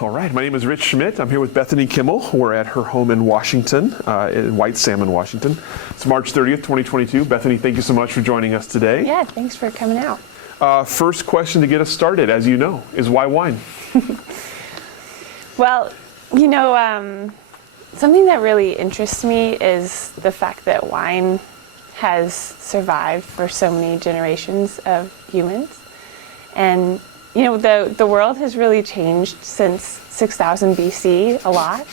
All right, my name is Rich Schmidt. I'm here with Bethany Kimmel. We're at her home in Washington, in White Salmon, Washington. It's March 30th, 2022. Bethany, thank you so much for joining us today. Yeah, thanks for coming out. First question to get us started, as you know, is why wine? Well, something that really interests me is the fact that wine has survived for so many generations of humans. And, the world has really changed since 6000 BC a lot.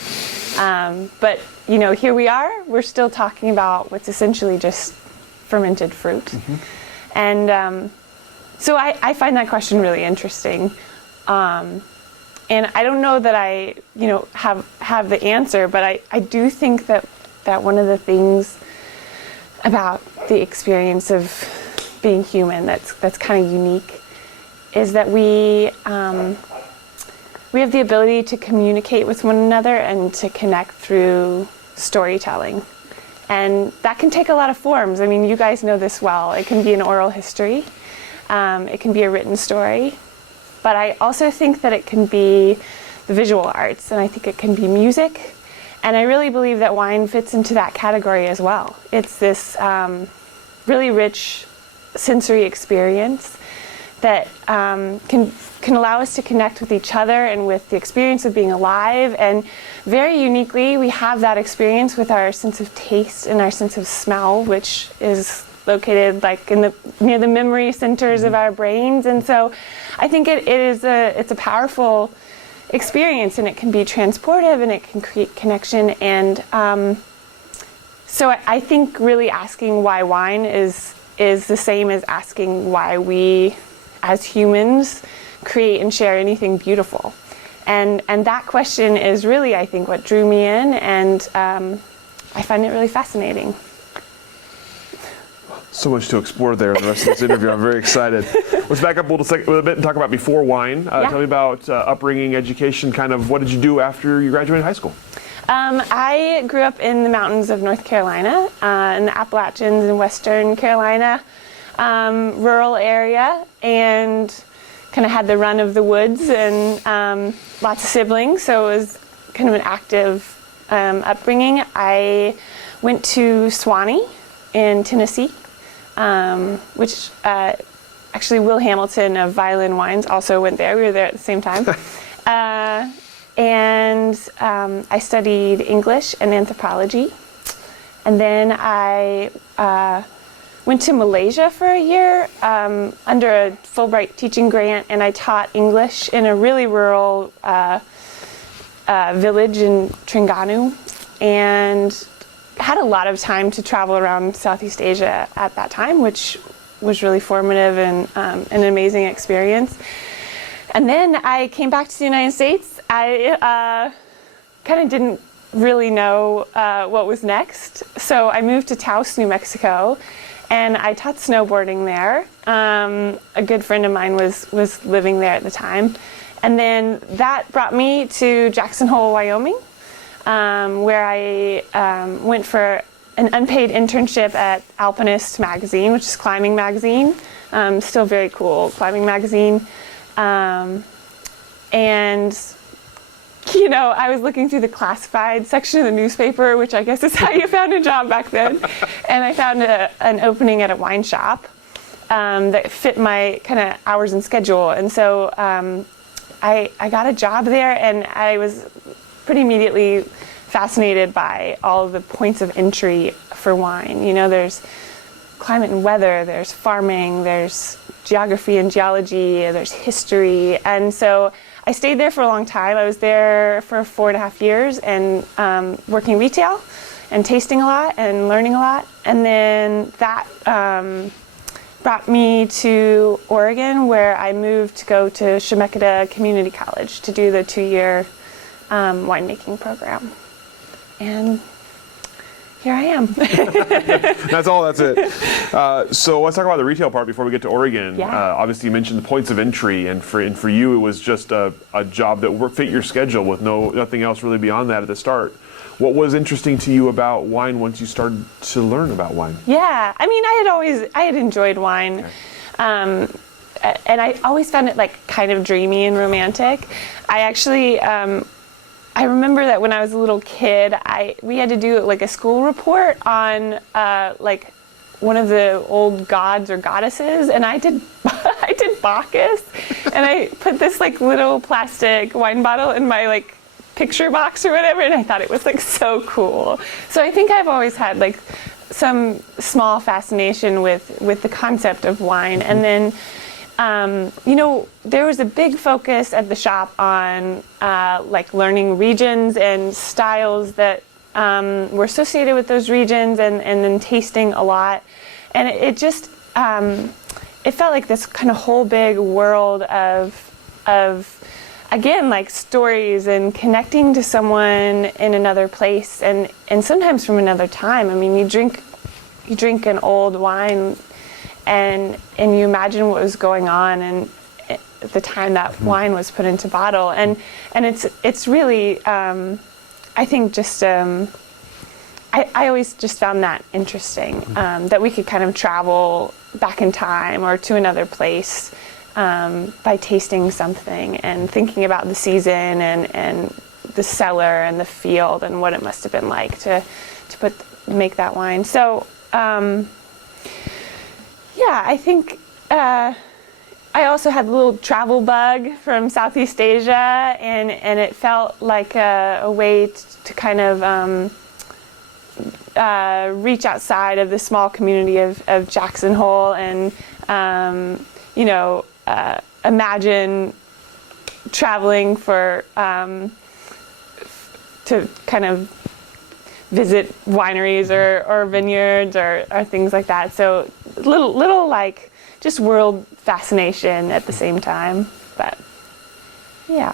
But, here we are, we're still talking about what's essentially just fermented fruit. Mm-hmm. And so I find that question really interesting. And I don't know that I, have the answer, but I do think that one of the things about the experience of being human that's kind of unique is that we have the ability to communicate with one another and to connect through storytelling. And that can take a lot of forms. I mean, you guys know this well. It can be an oral history. It can be a written story. But I also think that it can be the visual arts, and I think it can be music. And I really believe that wine fits into that category as well. It's this really rich sensory experience that can allow us to connect with each other and with the experience of being alive. And very uniquely, we have that experience with our sense of taste and our sense of smell, which is located near the memory centers of our brains. And so I think it's a powerful experience, and it can be transportive, and it can create connection. And so I think really asking why wine is the same as asking why we as humans create and share anything beautiful. And that question is really, I think, what drew me in, and I find it really fascinating. So much to explore there in the rest of this interview. I'm very excited. Let's back up a little bit and talk about before wine. Tell me about upbringing, education, kind of what did you do after you graduated high school? I grew up in the mountains of North Carolina, in the Appalachians in Western Carolina, rural area, and kind of had the run of the woods and lots of siblings, so it was kind of an active upbringing. I went to Swanee in Tennessee, which actually Will Hamilton of Violin Wines also went there. We were there at the same time. And I studied English and anthropology. And then I went to Malaysia for a year under a Fulbright teaching grant, and I taught English in a really rural village in Terengganu, and had a lot of time to travel around Southeast Asia at that time, which was really formative and an amazing experience. And then I came back to the United States. I kind of didn't really know what was next, so I moved to Taos, New Mexico, and I taught snowboarding there. A good friend of mine was living there at the time. And then that brought me to Jackson Hole, Wyoming, where I went for an unpaid internship at Alpinist magazine, which is climbing magazine, still very cool climbing magazine. And I was looking through the classified section of the newspaper, which I guess is how you found a job back then. And I found an opening at a wine shop that fit my kind of hours and schedule. And so I got a job there, and I was pretty immediately fascinated by all of the points of entry for wine. There's climate and weather, there's farming, there's geography and geology, there's history. And so I stayed there for a long time. I was there for 4.5 years and working retail and tasting a lot and learning a lot. And then that brought me to Oregon, where I moved to go to Chemeketa Community College to do the 2-year winemaking program. And here I am. That's it. So let's talk about the retail part before we get to Oregon. Yeah. Obviously, you mentioned the points of entry, and for you, it was just a job that fit your schedule with nothing else really beyond that at the start. What was interesting to you about wine once you started to learn about wine? Yeah, I mean, I had enjoyed wine. Okay. and I always found it like kind of dreamy and romantic. I actually, I remember that when I was a little kid, we had to do like a school report on like one of the old gods or goddesses, and I did I did Bacchus, and I put this like little plastic wine bottle in my like picture box or whatever, and I thought it was like so cool. So I think I've always had like some small fascination with the concept of wine. And then there was a big focus at the shop on like learning regions and styles that were associated with those regions, and then tasting a lot. And it just it felt like this kind of whole big world of again, like stories and connecting to someone in another place and sometimes from another time. I mean, you drink an old wine and you imagine what was going on and at the time that wine was put into bottle. And it's really, I think just, I always just found that interesting, that we could kind of travel back in time or to another place by tasting something and thinking about the season and the cellar and the field and what it must have been like to make that wine. So I think I also had a little travel bug from Southeast Asia, and it felt like a way to kind of reach outside of the small community of Jackson Hole and imagine traveling for to kind of visit wineries or vineyards or things like that. So little like just world fascination at the same time. But yeah.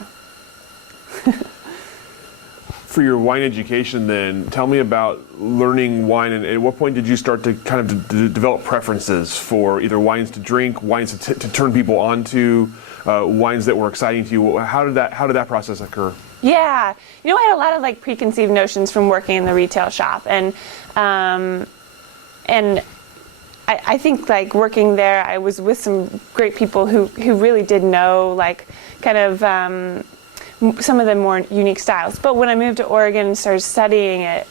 For your wine education then, tell me about learning wine, and at what point did you start to kind of develop preferences for either wines to drink, wines to turn people onto, wines that were exciting to you? How did that process occur? Yeah, I had a lot of like preconceived notions from working in the retail shop, and I think like working there, I was with some great people who really did know like kind of some of the more unique styles. But when I moved to Oregon and started studying it,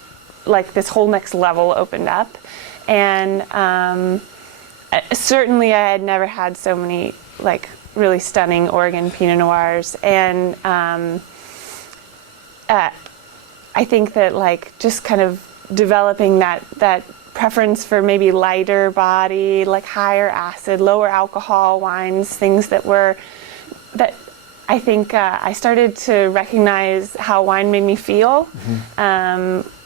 like this whole next level opened up, and certainly I had never had so many like really stunning Oregon Pinot Noirs, and I think that like just kind of developing that preference for maybe lighter body, like higher acid, lower alcohol wines, things that I think I started to recognize how wine made me feel,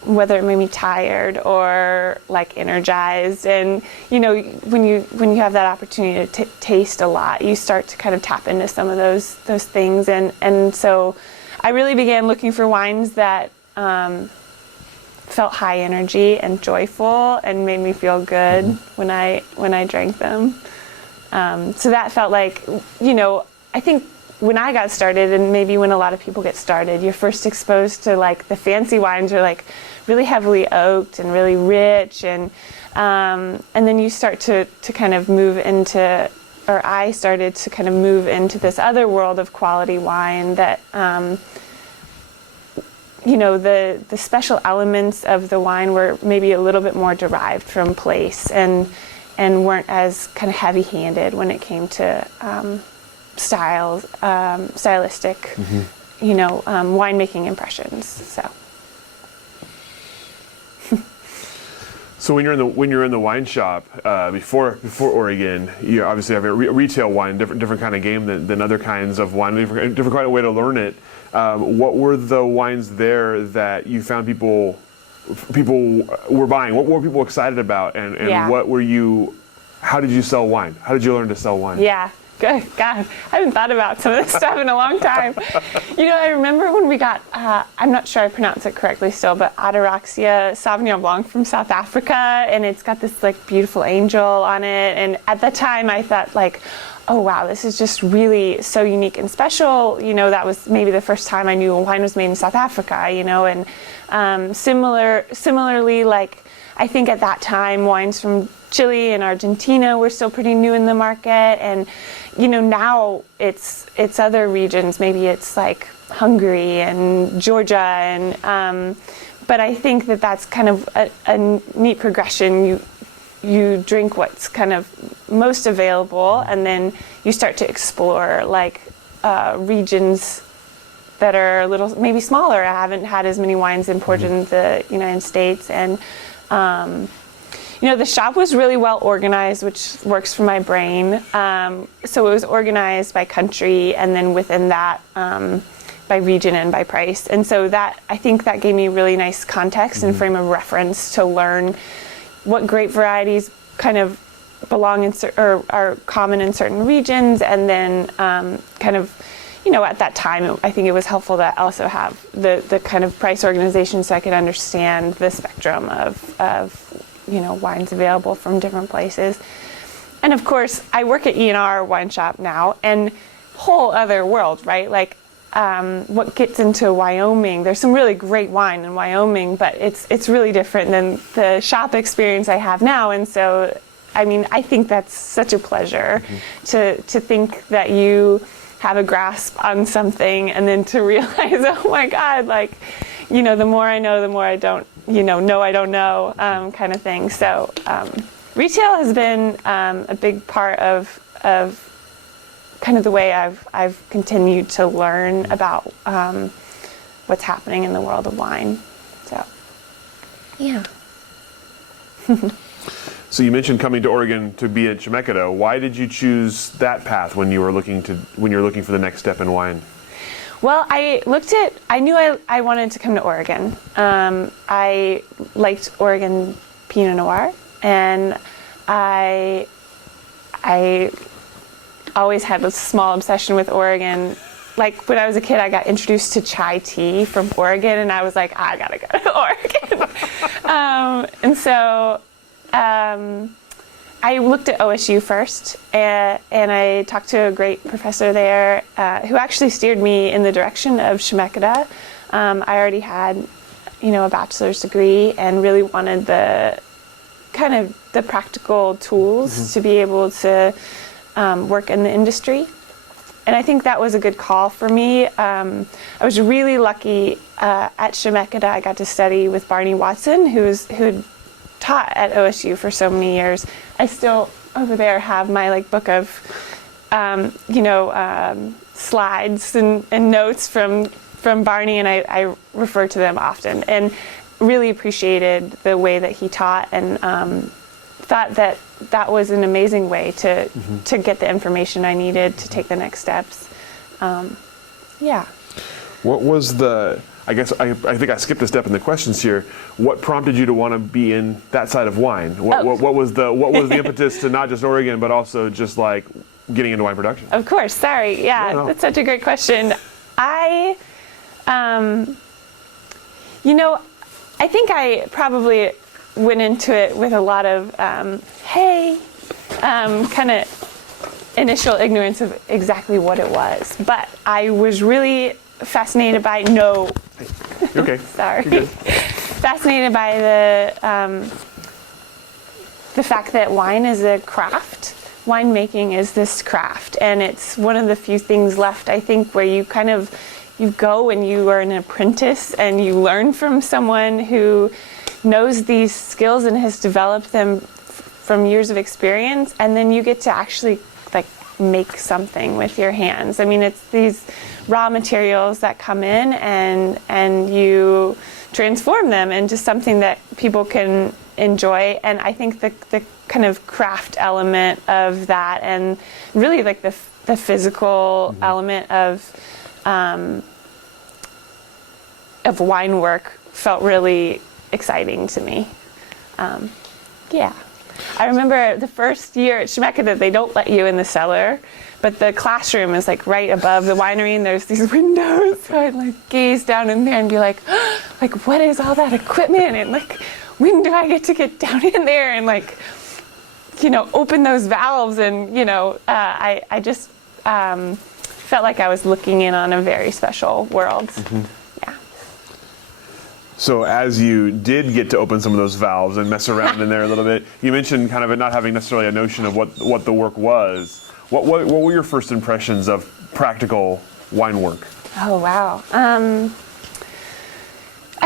whether it made me tired or like energized. And when you have that opportunity to taste a lot, you start to kind of tap into some of those things. And so I really began looking for wines that felt high energy and joyful and made me feel good when I drank them. So that felt like, I think when I got started, and maybe when a lot of people get started, you're first exposed to like the fancy wines are like really heavily oaked and really rich, and then you start to kind of move into, or I started to kind of move into this other world of quality wine that the special elements of the wine were maybe a little bit more derived from place and weren't as kind of heavy-handed when it came to stylistic, winemaking impressions. So when you're in the wine shop before Oregon, you obviously have a retail wine, different kind of game than other kinds of wine, different kind of way to learn it. What were the wines there that you found people were buying? What were people excited about, and how did you sell wine? How did you learn to sell wine? Yeah. Good God, I haven't thought about some of this stuff in a long time. I remember when we got, I'm not sure I pronounce it correctly still, but Ataraxia Sauvignon Blanc from South Africa, and it's got this like beautiful angel on it. And at the time I thought like, oh wow, this is just really so unique and special. That was maybe the first time I knew a wine was made in South Africa, and similarly, like I think at that time wines from Chile and Argentina were still pretty new in the market, and now it's other regions. Maybe it's like Hungary and Georgia, and but I think that's kind of a neat progression. You drink what's kind of most available, and then you start to explore like regions that are a little maybe smaller. I haven't had as many wines imported into the United States, and the shop was really well organized, which works for my brain. So it was organized by country, and then within that, by region and by price. And so I think that gave me really nice context and frame of reference to learn what grape varieties kind of belong in or are common in certain regions, and then kind of, at that time, I think it was helpful to also have the kind of price organization so I could understand the spectrum of wines available from different places. And of course, I work at E&R Wine Shop now, and whole other world, right? Like, what gets into Wyoming, there's some really great wine in Wyoming, but it's really different than the shop experience I have now. And so, I think that's such a pleasure to think that you have a grasp on something, and then to realize, oh my God, like, the more I know, the more I don't, know I don't know, kind of thing. So retail has been a big part of kind of the way I've continued to learn about what's happening in the world of wine. So, yeah. So you mentioned coming to Oregon to be at Chemeketa. Why did you choose that path when you were looking for the next step in wine? Well, I knew I wanted to come to Oregon. I liked Oregon Pinot Noir, and I always had a small obsession with Oregon. Like, when I was a kid, I got introduced to chai tea from Oregon, and I was like, I gotta go to Oregon. And so I looked at OSU first, and I talked to a great professor there who actually steered me in the direction of Chemeketa. I already had, a bachelor's degree, and really wanted the practical tools to be able to work in the industry. And I think that was a good call for me. I was really lucky at Chemeketa. I got to study with Barney Watson, who had taught at OSU for so many years. I still over there have my book of slides and notes from Barney, and I refer to them often, and really appreciated the way that he taught, and thought that was an amazing way to get the information I needed to take the next steps. Yeah. What was I guess I think I skipped a step in the questions here. What prompted you to want to be in that side of wine? What was the impetus to not just Oregon, but also just like getting into wine production? Of course. Sorry. Yeah, No. That's such a great question. I think I probably went into it with a lot of kind of initial ignorance of exactly what it was. But I was really fascinated by Okay. Sorry. You're good. Fascinated by the fact that wine is a craft. Winemaking is this craft, and it's one of the few things left, I think, where you go and you are an apprentice and you learn from someone who knows these skills and has developed them from years of experience, and then you get to actually make something with your hands. It's these raw materials that come in, and you transform them into something that people can enjoy. And I think the kind of craft element of that, and really the physical element of wine work, felt really exciting to me. Yeah. I remember the first year at Chemeketa, they don't let you in the cellar, but the classroom is right above the winery, and there's these windows. So I'd gaze down in there and be like, what is all that equipment? And when do I get down in there and open those valves? And I just felt like I was looking in on a very special world. Yeah. So as you did get to open some of those valves and mess around in there a little bit, you mentioned kind of it not having necessarily a notion of what the work was. What were your first impressions of practical wine work? Oh, wow. I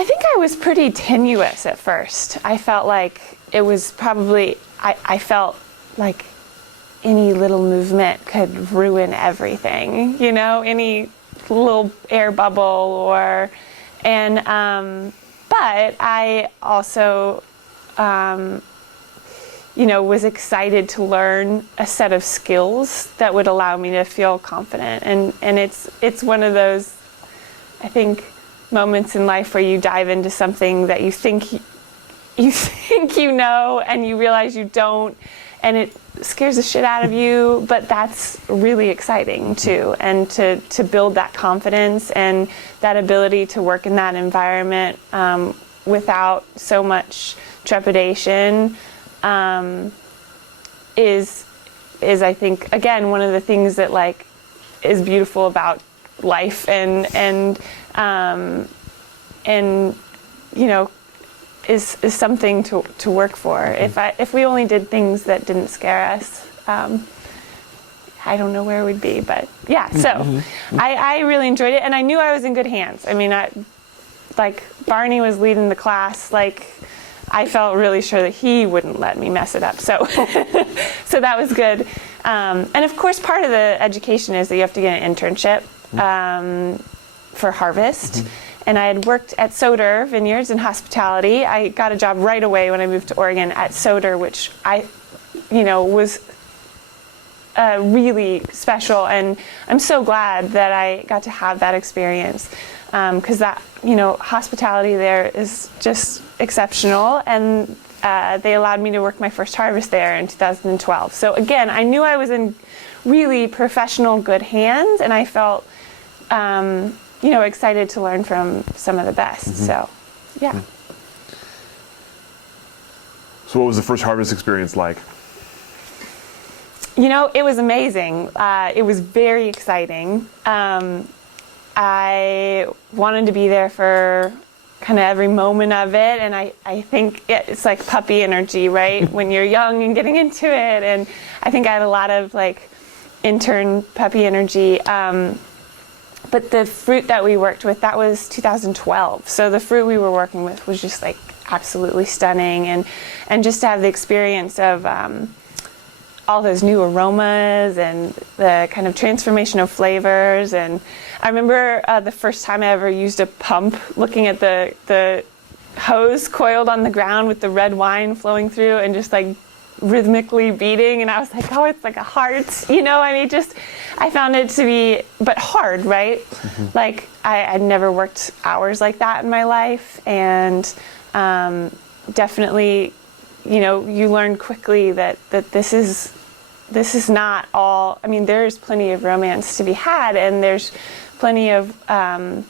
think I was pretty tenuous at first. I felt like it was probably, I felt like any little movement could ruin everything, any little air bubble but I also, was excited to learn a set of skills that would allow me to feel confident. And it's one of those, I think, moments in life where you dive into something that you think you know and you realize you don't, and it scares the shit out of you, but that's really exciting too. And to build that confidence and that ability to work in that environment without so much trepidation is I think, again, one of the things that like is beautiful about life and is something to work for. If we only did things that didn't scare us, I don't know where we'd be. But yeah, so I really enjoyed it, and I knew I was in good hands. I mean, like Barney was leading the class, like I felt really sure that he wouldn't let me mess it up. So so that was good. And of course, part of the education is that you have to get an internship for harvest. And I had worked at Soder Vineyards in hospitality. I got a job right away when I moved to Oregon at Soder, which was really special. And I'm so glad that I got to have that experience because that, hospitality there is just exceptional. And they allowed me to work my first harvest there in 2012. So again, I knew I was in really professional, good hands, and I felt excited to learn from some of the best. So, yeah. So what was the first harvest experience like? It was amazing. It was very exciting. I wanted to be there for kind of every moment of it, and I think it's like puppy energy, right? When you're young and getting into it, and I think I had a lot of like intern puppy energy. But the fruit that we worked with, that was 2012. So the fruit we were working with was just like absolutely stunning. And just to have the experience of all those new aromas and the kind of transformation of flavors. And I remember the first time I ever used a pump, looking at the hose coiled on the ground with the red wine flowing through and just like rhythmically beating, and I was like, oh, it's like a heart, I found it to be, but hard, right? Like I'd never worked hours like that in my life, and definitely, you learn quickly that this is not all. I mean, there's plenty of romance to be had, and there's plenty of kind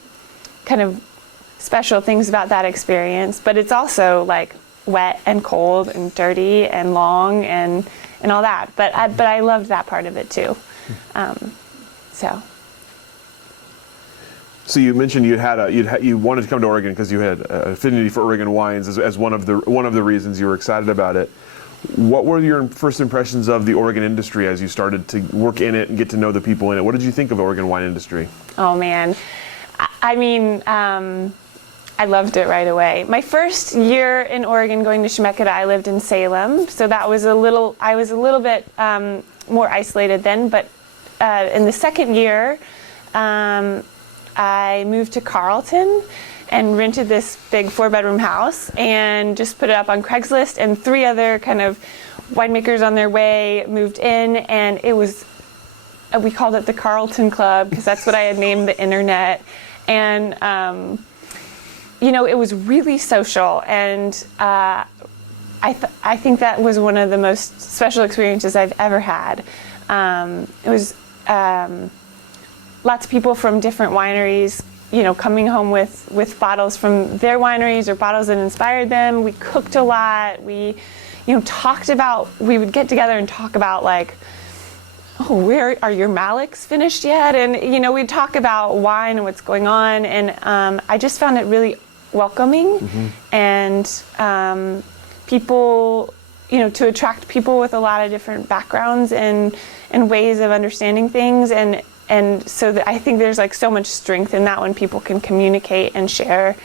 of special things about that experience, but it's also like wet and cold and dirty and long and all that. But I loved that part of it too. So you mentioned you wanted to come to Oregon because you had an affinity for Oregon wines as one of the reasons you were excited about it. What were your first impressions of the Oregon industry as you started to work in it and get to know the people in it? What did you think of the Oregon wine industry? Oh man, I mean, I loved it right away. My first year in Oregon going to Chemeketa, I lived in Salem, so I was a little bit more isolated then, but in the second year, I moved to Carlton and rented this big 4-bedroom house and just put it up on Craigslist, and 3 other kind of winemakers on their way moved in, and it was, we called it the Carlton Club because that's what I had named the internet. And it was really social, and I think that was one of the most special experiences I've ever had. It was lots of people from different wineries, coming home with bottles from their wineries or bottles that inspired them. We cooked a lot. We, we would get together and talk about like, oh, where are your Maliks finished yet? And, we'd talk about wine and what's going on. And I just found it really welcoming and people, to attract people with a lot of different backgrounds and ways of understanding things. And so that I think there's like so much strength in that when people can communicate and share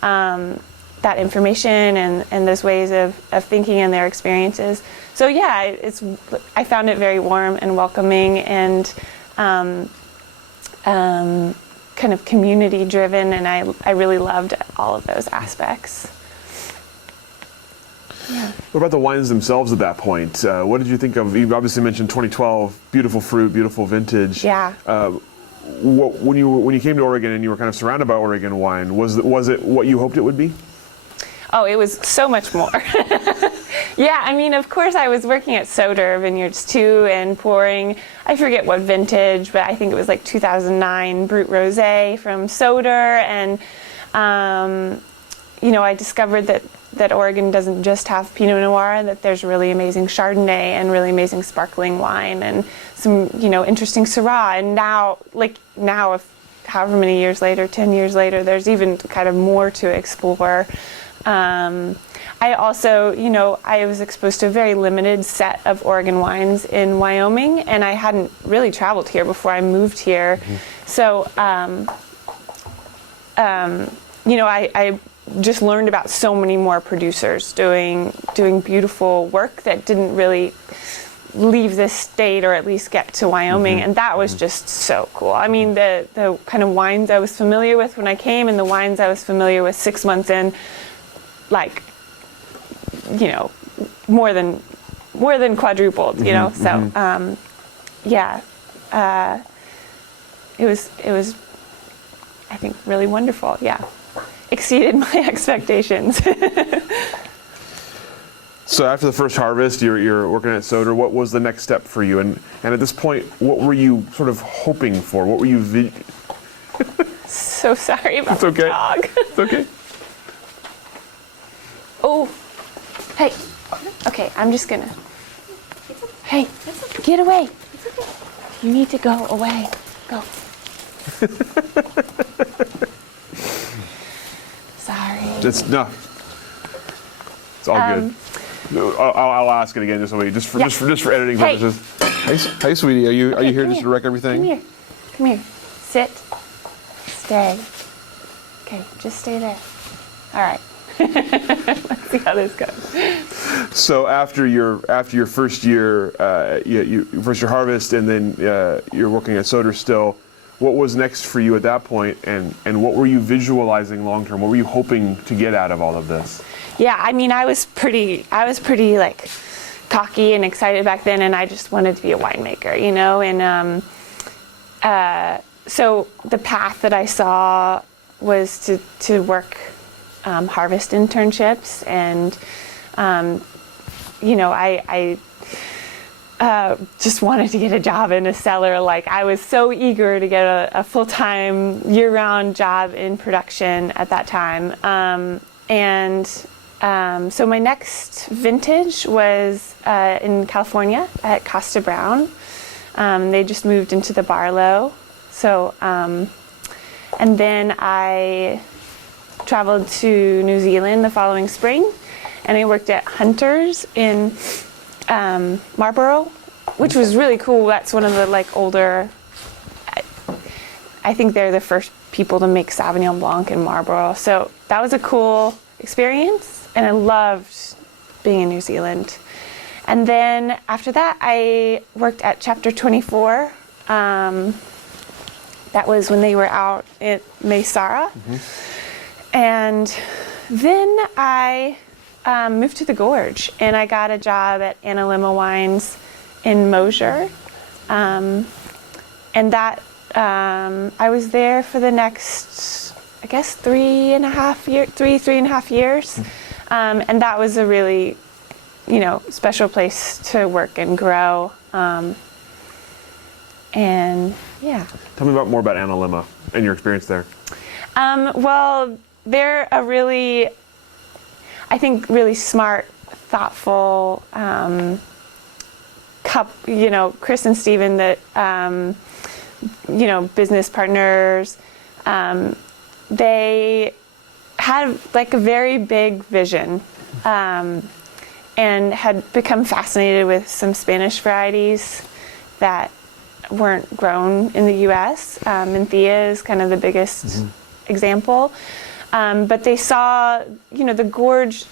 that information and those ways of thinking and their experiences. So yeah, I found it very warm and welcoming and kind of community driven, and I really loved all of those aspects. Yeah. What about the wines themselves at that point? What did you think of? You obviously mentioned 2012, beautiful fruit, beautiful vintage. Yeah. When you came to Oregon and you were kind of surrounded by Oregon wine, was it what you hoped it would be? Oh, it was so much more. Yeah, I mean, of course I was working at Soder Vineyards too and pouring, I forget what vintage, but I think it was like 2009 Brut Rosé from Soder. And, I discovered that Oregon doesn't just have Pinot Noir, that there's really amazing Chardonnay and really amazing sparkling wine and some, interesting Syrah. And now, however many years later, 10 years later, there's even kind of more to explore. I also, I was exposed to a very limited set of Oregon wines in Wyoming, and I hadn't really traveled here before I moved here. Mm-hmm. So, I just learned about so many more producers doing beautiful work that didn't really leave this state or at least get to Wyoming. Mm-hmm. And that was just so cool. I mean, the kind of wines I was familiar with when I came and the wines I was familiar with 6 months in, more than quadrupled, Mm-hmm. So, it was, I think, really wonderful. Yeah. Exceeded my expectations. So after the first harvest, you're working at Soder. What was the next step for you? And at this point, what were you sort of hoping for? What were you... So sorry about it's okay. The dog. It's okay. Oh, hey. Okay, I'm just gonna... Hey, get away. You need to go away. Go. Sorry. It's all good. I'll ask it again just for editing purposes. Hey, sweetie, are you here just to wreck everything? Come here. Sit. Stay. Okay, just stay there. All right. Let's see how this goes. So after your first year, first year harvest, and then you're working at Soder still. What was next for you at that point, and what were you visualizing long term? What were you hoping to get out of all of this? Yeah, I mean, I was pretty like cocky and excited back then, and I just wanted to be a winemaker, And so the path that I saw was to work harvest internships, and I just wanted to get a job in a cellar. Like, I was so eager to get a full-time, year-round job in production at that time. So my next vintage was in California at Costa Brown. They just moved into the Barlow. So, and then I traveled to New Zealand the following spring, and I worked at Hunter's in Marlborough, which was really cool. That's one of the older, I think they're the first people to make Sauvignon Blanc in Marlborough. So that was a cool experience, and I loved being in New Zealand. And then after that, I worked at Chapter 24. That was when they were out at Maysara. Mm-hmm. And then I moved to the Gorge, and I got a job at Analima Wines in Mosier. And that, I was there for the next, I guess, 3.5 years. And that was a really, special place to work and grow. And yeah. Tell me more about Analima and your experience there. Well, they're a really, I think, really smart, thoughtful Chris and Steven, that, business partners. They had like a very big vision, and had become fascinated with some Spanish varieties that weren't grown in the U.S. Menthea is kind of the biggest example. But they saw, the gorge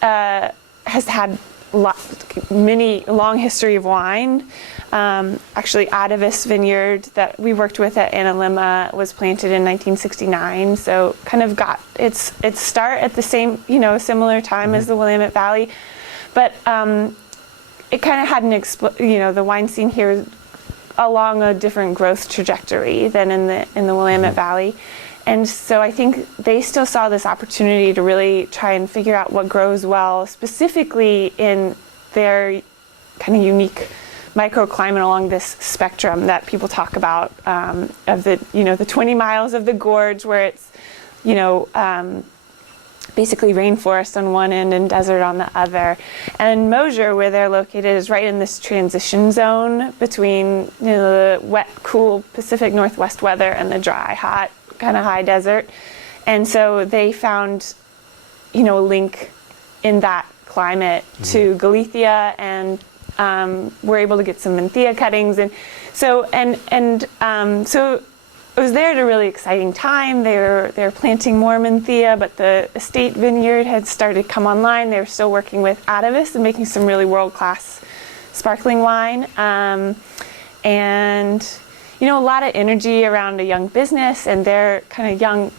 has had long history of wine. Actually, Atavis Vineyard that we worked with at Analemma was planted in 1969, so kind of got its start at the same, similar time as the Willamette Valley. But it kind of had the wine scene here along a different growth trajectory than in the Willamette Valley. And so I think they still saw this opportunity to really try and figure out what grows well, specifically in their kind of unique microclimate along this spectrum that people talk about, of the 20 miles of the gorge where it's, basically rainforest on one end and desert on the other. And Mosier, where they're located, is right in this transition zone between the wet, cool Pacific Northwest weather and the dry, hot, kind of high desert. And so they found, a link in that climate to Galicia, and were able to get some Menthea cuttings. And so so it was there at a really exciting time. They were planting more Menthea, but the estate vineyard had started to come online. They were still working with Atavis and making some really world-class sparkling wine. And a lot of energy around a young business, and they're kind of young,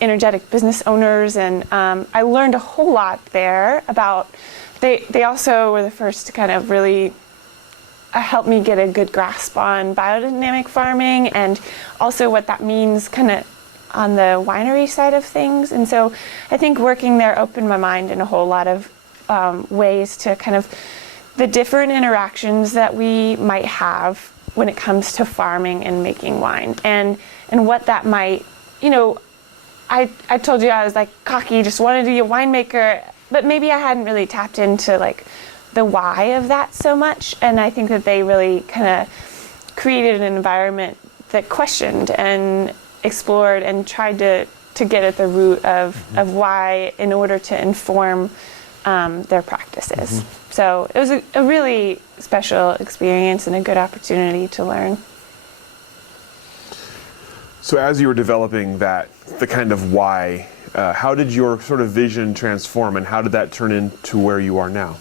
energetic business owners. And I learned a whole lot there about, they also were the first to kind of really help me get a good grasp on biodynamic farming and also what that means kind of on the winery side of things. And so I think working there opened my mind in a whole lot of ways to kind of the different interactions that we might have when it comes to farming and making wine, and what that might, I told you I was like cocky, just wanted to be a winemaker, but maybe I hadn't really tapped into like the why of that so much. And I think that they really kind of created an environment that questioned and explored and tried to get at the root of why, in order to inform their practices. So it was a really special experience and a good opportunity to learn. So as you were developing the kind of why, how did your sort of vision transform, and how did that turn into where you are now?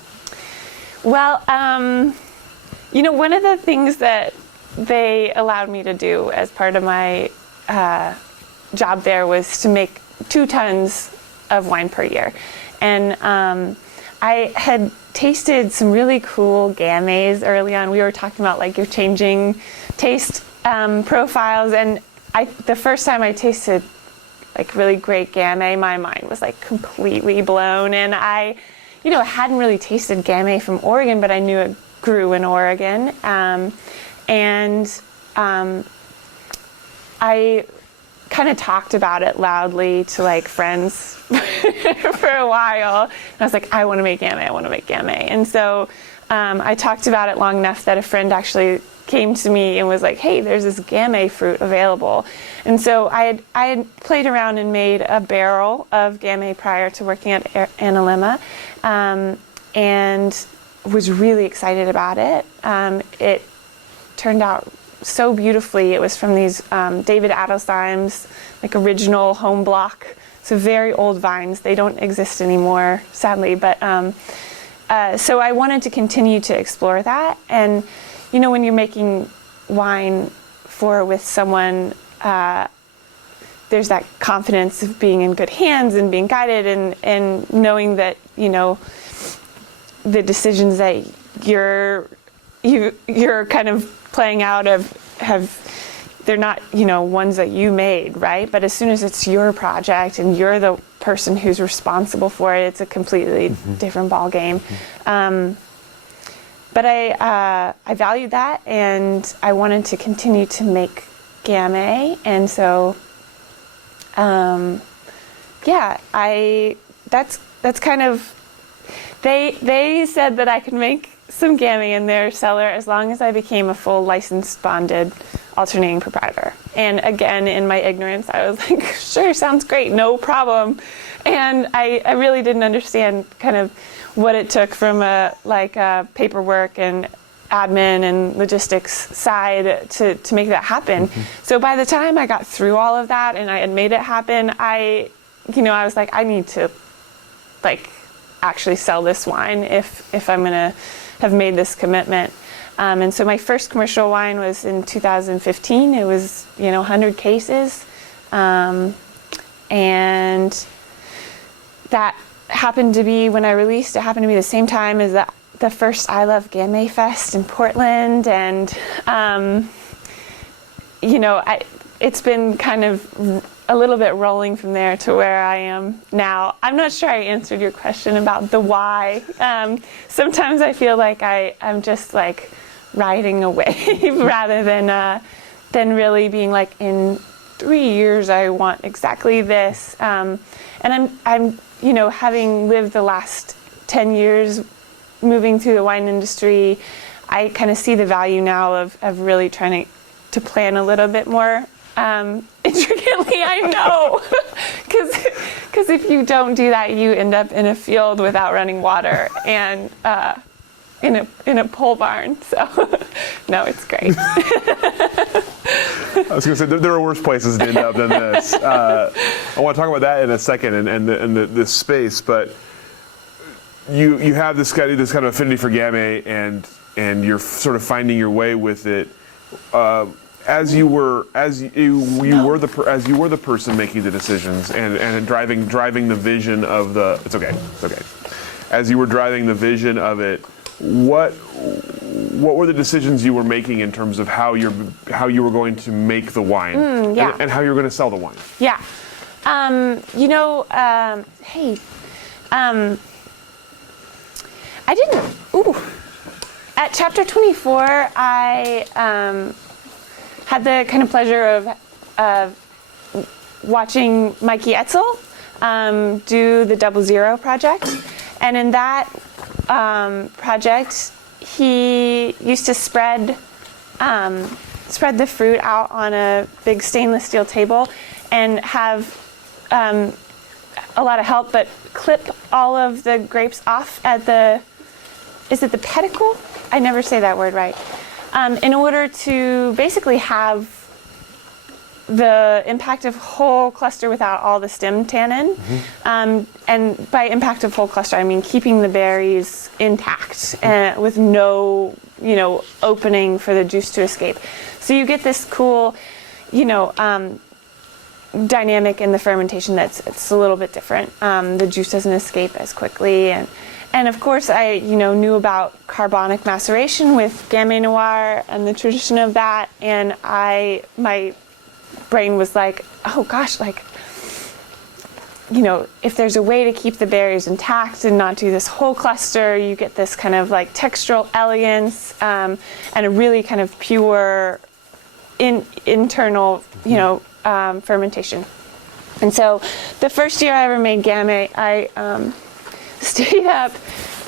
Well, one of the things that they allowed me to do as part of my job there was to make 2 tons of wine per year. And I had tasted some really cool gametes early on. We were talking about like your changing taste profiles, and the first time I tasted like really great gamay, my mind was like completely blown. And I hadn't really tasted gamay from Oregon, but I knew it grew in Oregon. I kind of talked about it loudly to like friends for a while. And I was like, I want to make gamay. And so I talked about it long enough that a friend actually came to me and was like, hey, there's this gamay fruit available. And so I had played around and made a barrel of gamay prior to working at Analemma, and was really excited about it. It turned out so beautifully. It was from these David Adelsheim's like original home block. So very old vines. They don't exist anymore, sadly. But so I wanted to continue to explore that. And when you're making wine with someone, there's that confidence of being in good hands and being guided, and knowing that the decisions that you're kind of playing out they're not ones that you made, right? But as soon as it's your project and you're the person who's responsible for it, it's a completely different ball game. But I valued that, and I wanted to continue to make gamay, and so that's kind of, they said that I could make some gamay in their cellar as long as I became a full licensed bonded alternating proprietor. And again, in my ignorance, I was like, sure, sounds great, no problem. And I really didn't understand kind of what it took from a paperwork and admin and logistics side to make that happen. So by the time I got through all of that and I had made it happen, I was like, I need to actually sell this wine if I'm gonna have made this commitment. And so my first commercial wine was in 2015. It was 100 cases, and that happened to be when I released. It happened to be the same time as the first I Love Gamay Fest in Portland, and it's been kind of a little bit rolling from there to where I am now. I'm not sure I answered your question about the why. Sometimes I feel like I'm just like riding a wave rather than really being like, in 3 years I want exactly this. And I'm having lived the last 10 years moving through the wine industry, I kind of see the value now of really trying to plan a little bit more intricately. I know, because if you don't do that, you end up in a field without running water and in a pole barn. So no, it's great. I was going to say there are worse places to end up than this. I want to talk about that in a second and this space, but you have this kind of affinity for gamay and you're sort of finding your way with it. As you were the person making the decisions and driving the vision of the, it's okay. As you were driving the vision of it, what were the decisions you were making in terms of how you were going to make the wine and how you were going to sell the wine? Yeah. I didn't. At chapter 24, I had the kind of pleasure of watching Mikey Etzel do the 00 project, and in that project, he used to spread the fruit out on a big stainless steel table and have a lot of help, but clip all of the grapes off at is it the pedicle? I never say that word right. In order to basically have the impact of whole cluster without all the stem tannin. And by impact of whole cluster, I mean keeping the berries intact with no, opening for the juice to escape. So you get this cool, dynamic in the fermentation it's a little bit different. The juice doesn't escape as quickly, and of course I knew about carbonic maceration with Gamay Noir and the tradition of that, and my brain was like, oh gosh, if there's a way to keep the berries intact and not do this whole cluster, you get this kind of like textural elegance and a really kind of pure internal fermentation. And so the first year I ever made Gamay, I stayed up.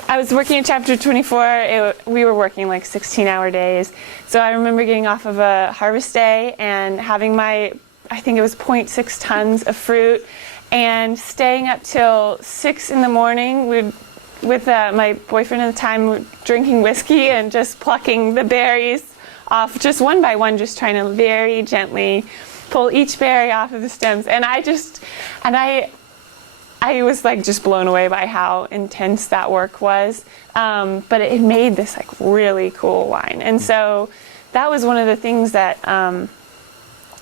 I was working at chapter 24. We were working like 16-hour days. So I remember getting off of a harvest day and having I think it was 0.6 tons of fruit, and staying up till 6 in the morning with my boyfriend at the time, drinking whiskey and just plucking the berries off just one by one, just trying to very gently pull each berry off of the stems. And I was like just blown away by how intense that work was. But it made this like really cool wine. And so that was one of the things that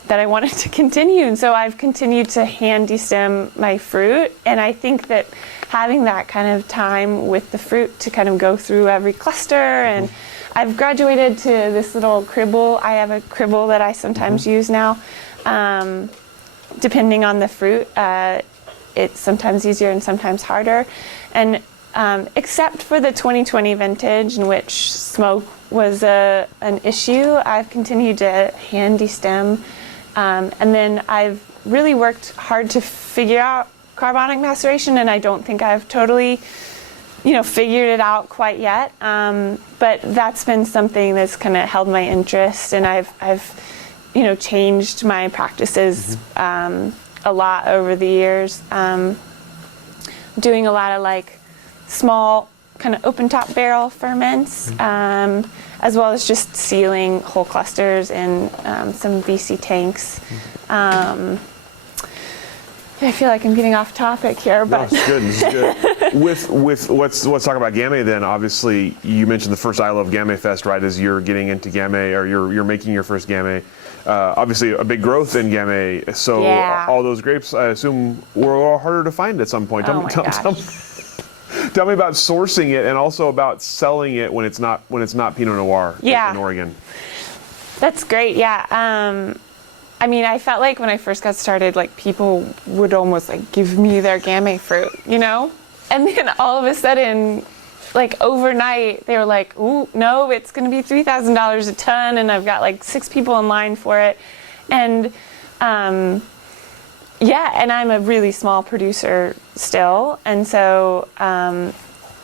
I wanted to continue. And so I've continued to hand destem my fruit. And I think that having that kind of time with the fruit to kind of go through every cluster, and I've graduated to this little cribble. I have a cribble that I sometimes use now. Depending on the fruit, it's sometimes easier and sometimes harder. And except for the 2020 vintage, in which smoke was an issue, I've continued to hand destem. And then I've really worked hard to figure out carbonic maceration, and I don't think I've totally figured it out quite yet. But that's been something that's kind of held my interest, and I've changed my practices a lot over the years. Doing a lot of like small kind of open top barrel ferments, as well as just sealing whole clusters in some VC tanks. I feel like I'm getting off topic here, but no, this is good. With let's talk about Gamay then. Obviously, you mentioned the first I Love Gamay Fest, right? As you're getting into Gamay, or you're making your first Gamay. Obviously, a big growth in Gamay. So all those grapes, I assume, were a little harder to find at some point. Tell me about sourcing it, and also about selling it when it's not Pinot Noir in Oregon. That's great. Yeah. I mean, I felt like when I first got started, like people would almost like give me their Gamay fruit, And then all of a sudden, like overnight, they were like, "Ooh, no, it's going to be $3,000 a ton," and I've got like 6 people in line for it, and and I'm a really small producer still, and so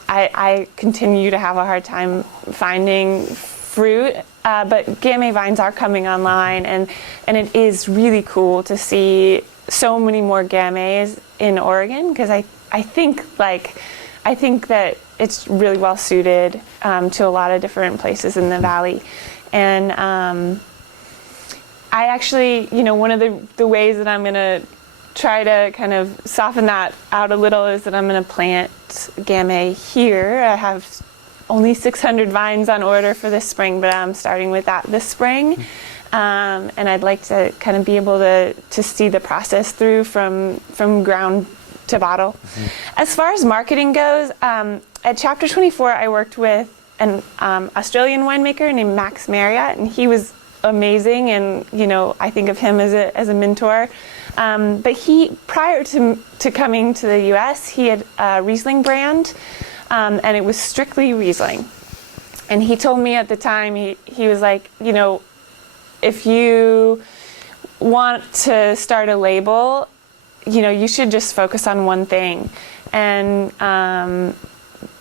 I continue to have a hard time finding fruit. But Gamay vines are coming online, and it is really cool to see so many more Gamays in Oregon, because I think that it's really well suited to a lot of different places in the valley. And I actually, one of the ways that I'm going to try to kind of soften that out a little is that I'm going to plant Gamay here. I have only 600 vines on order for this spring, but I'm starting with that this spring. And I'd like to kind of be able to see the process through from ground to bottle. As far as marketing goes, at Chapter 24, I worked with an Australian winemaker named Max Marriott, and he was amazing, and I think of him as a mentor. But he, prior to coming to the U.S., he had a Riesling brand, and it was strictly Riesling. And he told me at the time, he was like, if you want to start a label, you should just focus on one thing and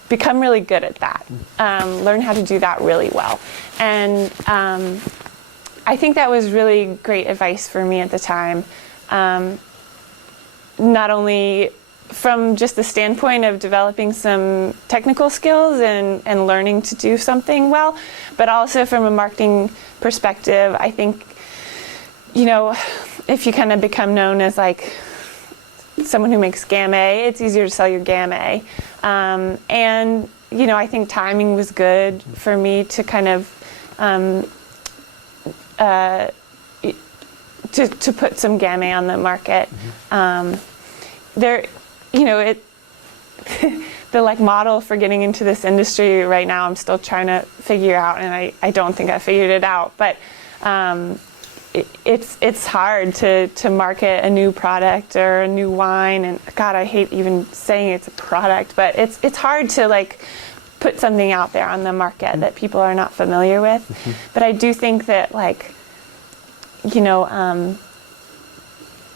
become really good at that. Learn how to do that really well. And I think that was really great advice for me at the time. Not only from just the standpoint of developing some technical skills and learning to do something well, but also from a marketing perspective. I think, if you kind of become known as like someone who makes Gamay, it's easier to sell your Gamay. And, I think timing was good for me to kind of to put some Gamay on the market. The like model for getting into this industry right now, I'm still trying to figure out, and I don't think I figured it out, but it's hard to market a new product or a new wine, and God, I hate even saying it's a product, but it's hard to like put something out there on the market that people are not familiar with. But I do think that like,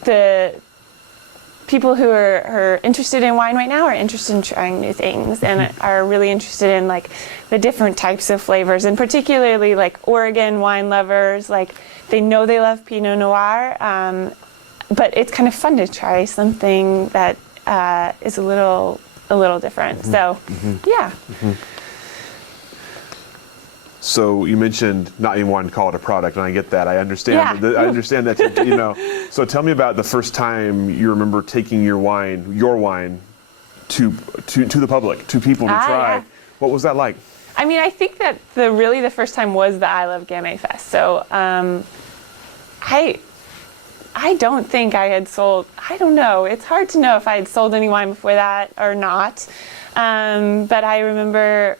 the people who are interested in wine right now are interested in trying new things and are really interested in like the different types of flavors, and particularly like Oregon wine lovers, like they know they love Pinot Noir, but it's kind of fun to try something that is a little different. So yeah. So you mentioned not even wanting to call it a product, and I get that. I understand. I understand that. So tell me about the first time you remember taking your wine to the public, to people to try. Yeah. What was that like? I mean, I think that the first time was the I Love Gamay Fest. So I don't think I had sold. I don't know. It's hard to know if I had sold any wine before that or not. But I remember.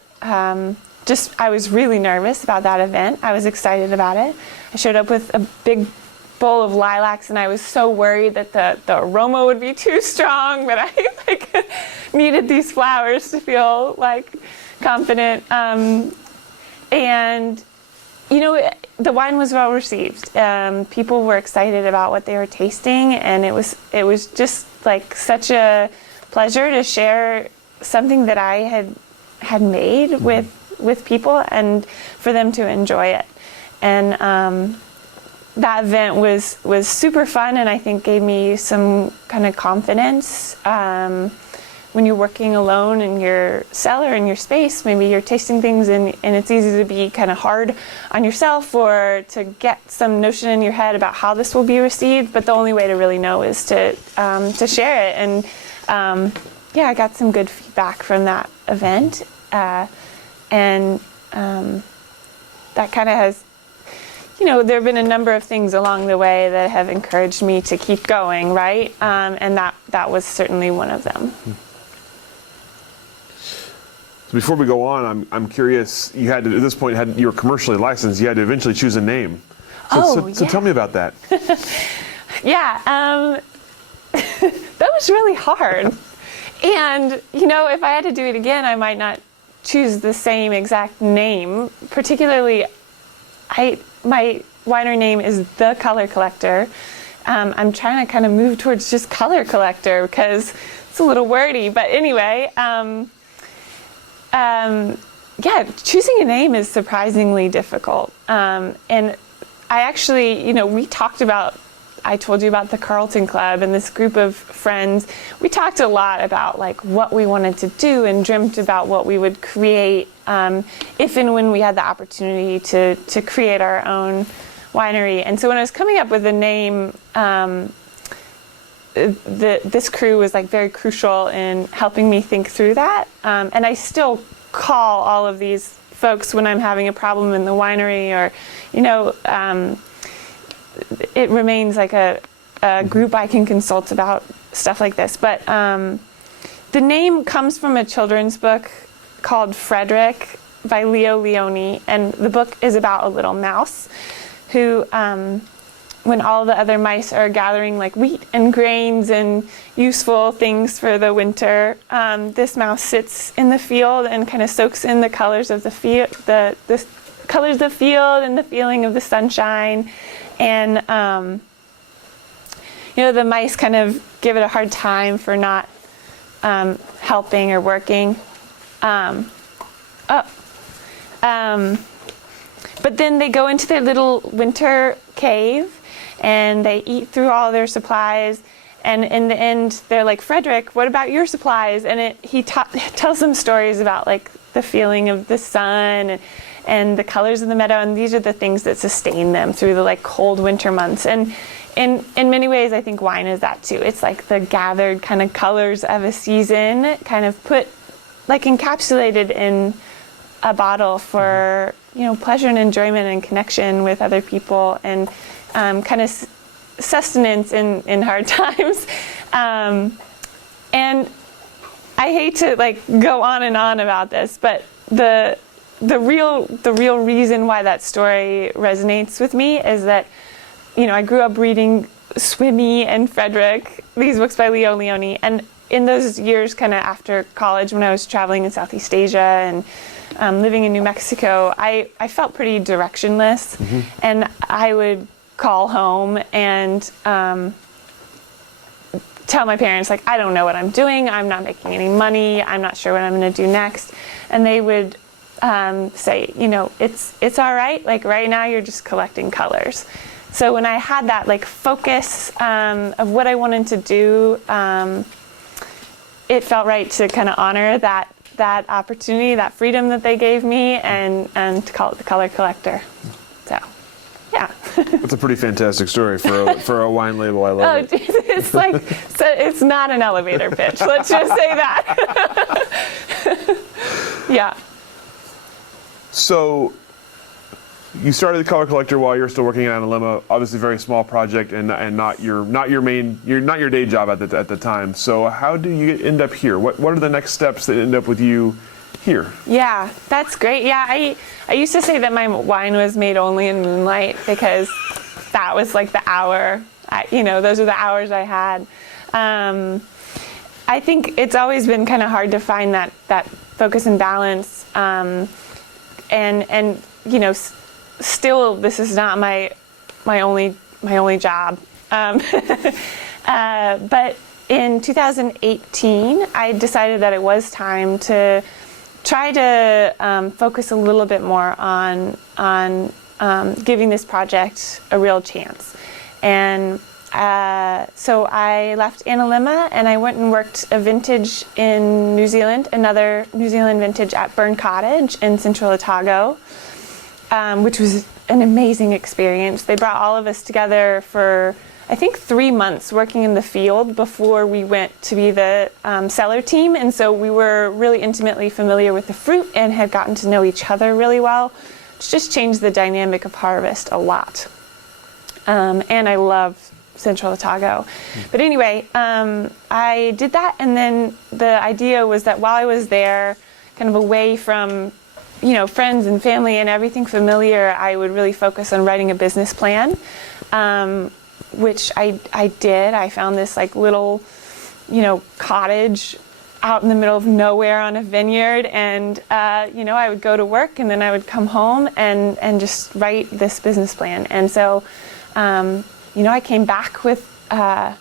I was really nervous about that event. I was excited about it. I showed up with a big bowl of lilacs, and I was so worried that the aroma would be too strong, but I needed these flowers to feel like confident. And the wine was well received. People were excited about what they were tasting, and it was just like such a pleasure to share something that I had made with people, and for them to enjoy it. And that event was super fun, and I think gave me some kind of confidence. When you're working alone in your cellar, in your space, maybe you're tasting things and it's easy to be kind of hard on yourself, or to get some notion in your head about how this will be received. But the only way to really know is to share it. And I got some good feedback from that event. And that kind of has, there have been a number of things along the way that have encouraged me to keep going, right? And that was certainly one of them. So before we go on, I'm curious, you had to, at this point, you were commercially licensed, you had to eventually choose a name. So tell me about that. That was really hard. And, if I had to do it again, I might not choose the same exact name. Particularly, my winery name is The Color Collector. I'm trying to kind of move towards just Color Collector because it's a little wordy. But anyway, choosing a name is surprisingly difficult. And I actually, we talked about, I told you about the Carlton Club and this group of friends. We talked a lot about like what we wanted to do and dreamt about what we would create if and when we had the opportunity to create our own winery. And so when I was coming up with a name, this crew was like very crucial in helping me think through that. And I still call all of these folks when I'm having a problem in the winery, or, it remains like a group I can consult about stuff like this. But the name comes from a children's book called Frederick by Leo Leone. And the book is about a little mouse who, when all the other mice are gathering like wheat and grains and useful things for the winter, this mouse sits in the field and kind of soaks in the colors of the field, the colors of the field and the feeling of the sunshine. And, the mice kind of give it a hard time for not helping or working. But then they go into their little winter cave and they eat through all their supplies. And in the end, they're like, Frederick, what about your supplies? And he tells them stories about like the feeling of the sun and the colors of the meadow, and these are the things that sustain them through the like cold winter months. And in many ways, I think wine is that too. It's like the gathered kind of colors of a season, kind of put like encapsulated in a bottle for pleasure and enjoyment and connection with other people, and kind of sustenance in hard times. And I hate to like go on and on about this, but the real reason why that story resonates with me is that, I grew up reading Swimmy and Frederick, these books by Leo Leone. And in those years kind of after college, when I was traveling in Southeast Asia and living in New Mexico, I felt pretty directionless. Mm-hmm. And I would call home and tell my parents, like, I don't know what I'm doing. I'm not making any money. I'm not sure what I'm going to do next. And they would say, it's all right. Like right now you're just collecting colors. So when I had that like focus of what I wanted to do, it felt right to kind of honor that opportunity, that freedom that they gave me, and to call it the Color Collector. So, yeah. That's a pretty fantastic story for a wine label. I love it. It's like, so it's not an elevator pitch. Let's just say that. Yeah. So you started the Color Collector while you were still working at Analema, obviously a very small project and not your day job at the time. So how do you end up here? What are the next steps that end up with you here? Yeah, that's great. Yeah, I used to say that my wine was made only in moonlight because that was like the hour. Those are the hours I had. I think it's always been kind of hard to find that focus and balance. And still, this is not my only job. But in 2018, I decided that it was time to try to focus a little bit more on giving this project a real chance. And so I left Analima and I went and worked a vintage in New Zealand, another New Zealand vintage at Burn Cottage in Central Otago, which was an amazing experience. They brought all of us together for, I think, 3 months working in the field before we went to be the cellar team. And so we were really intimately familiar with the fruit and had gotten to know each other really well, which just changed the dynamic of harvest a lot. And I love Central Otago. But anyway, I did that, and then the idea was that while I was there, kind of away from, you know, friends and family and everything familiar, I would really focus on writing a business plan, which I did. I found this like little, you know, cottage out in the middle of nowhere on a vineyard, and you know, I would go to work and then I would come home and just write this business plan. And so you know, I came back with a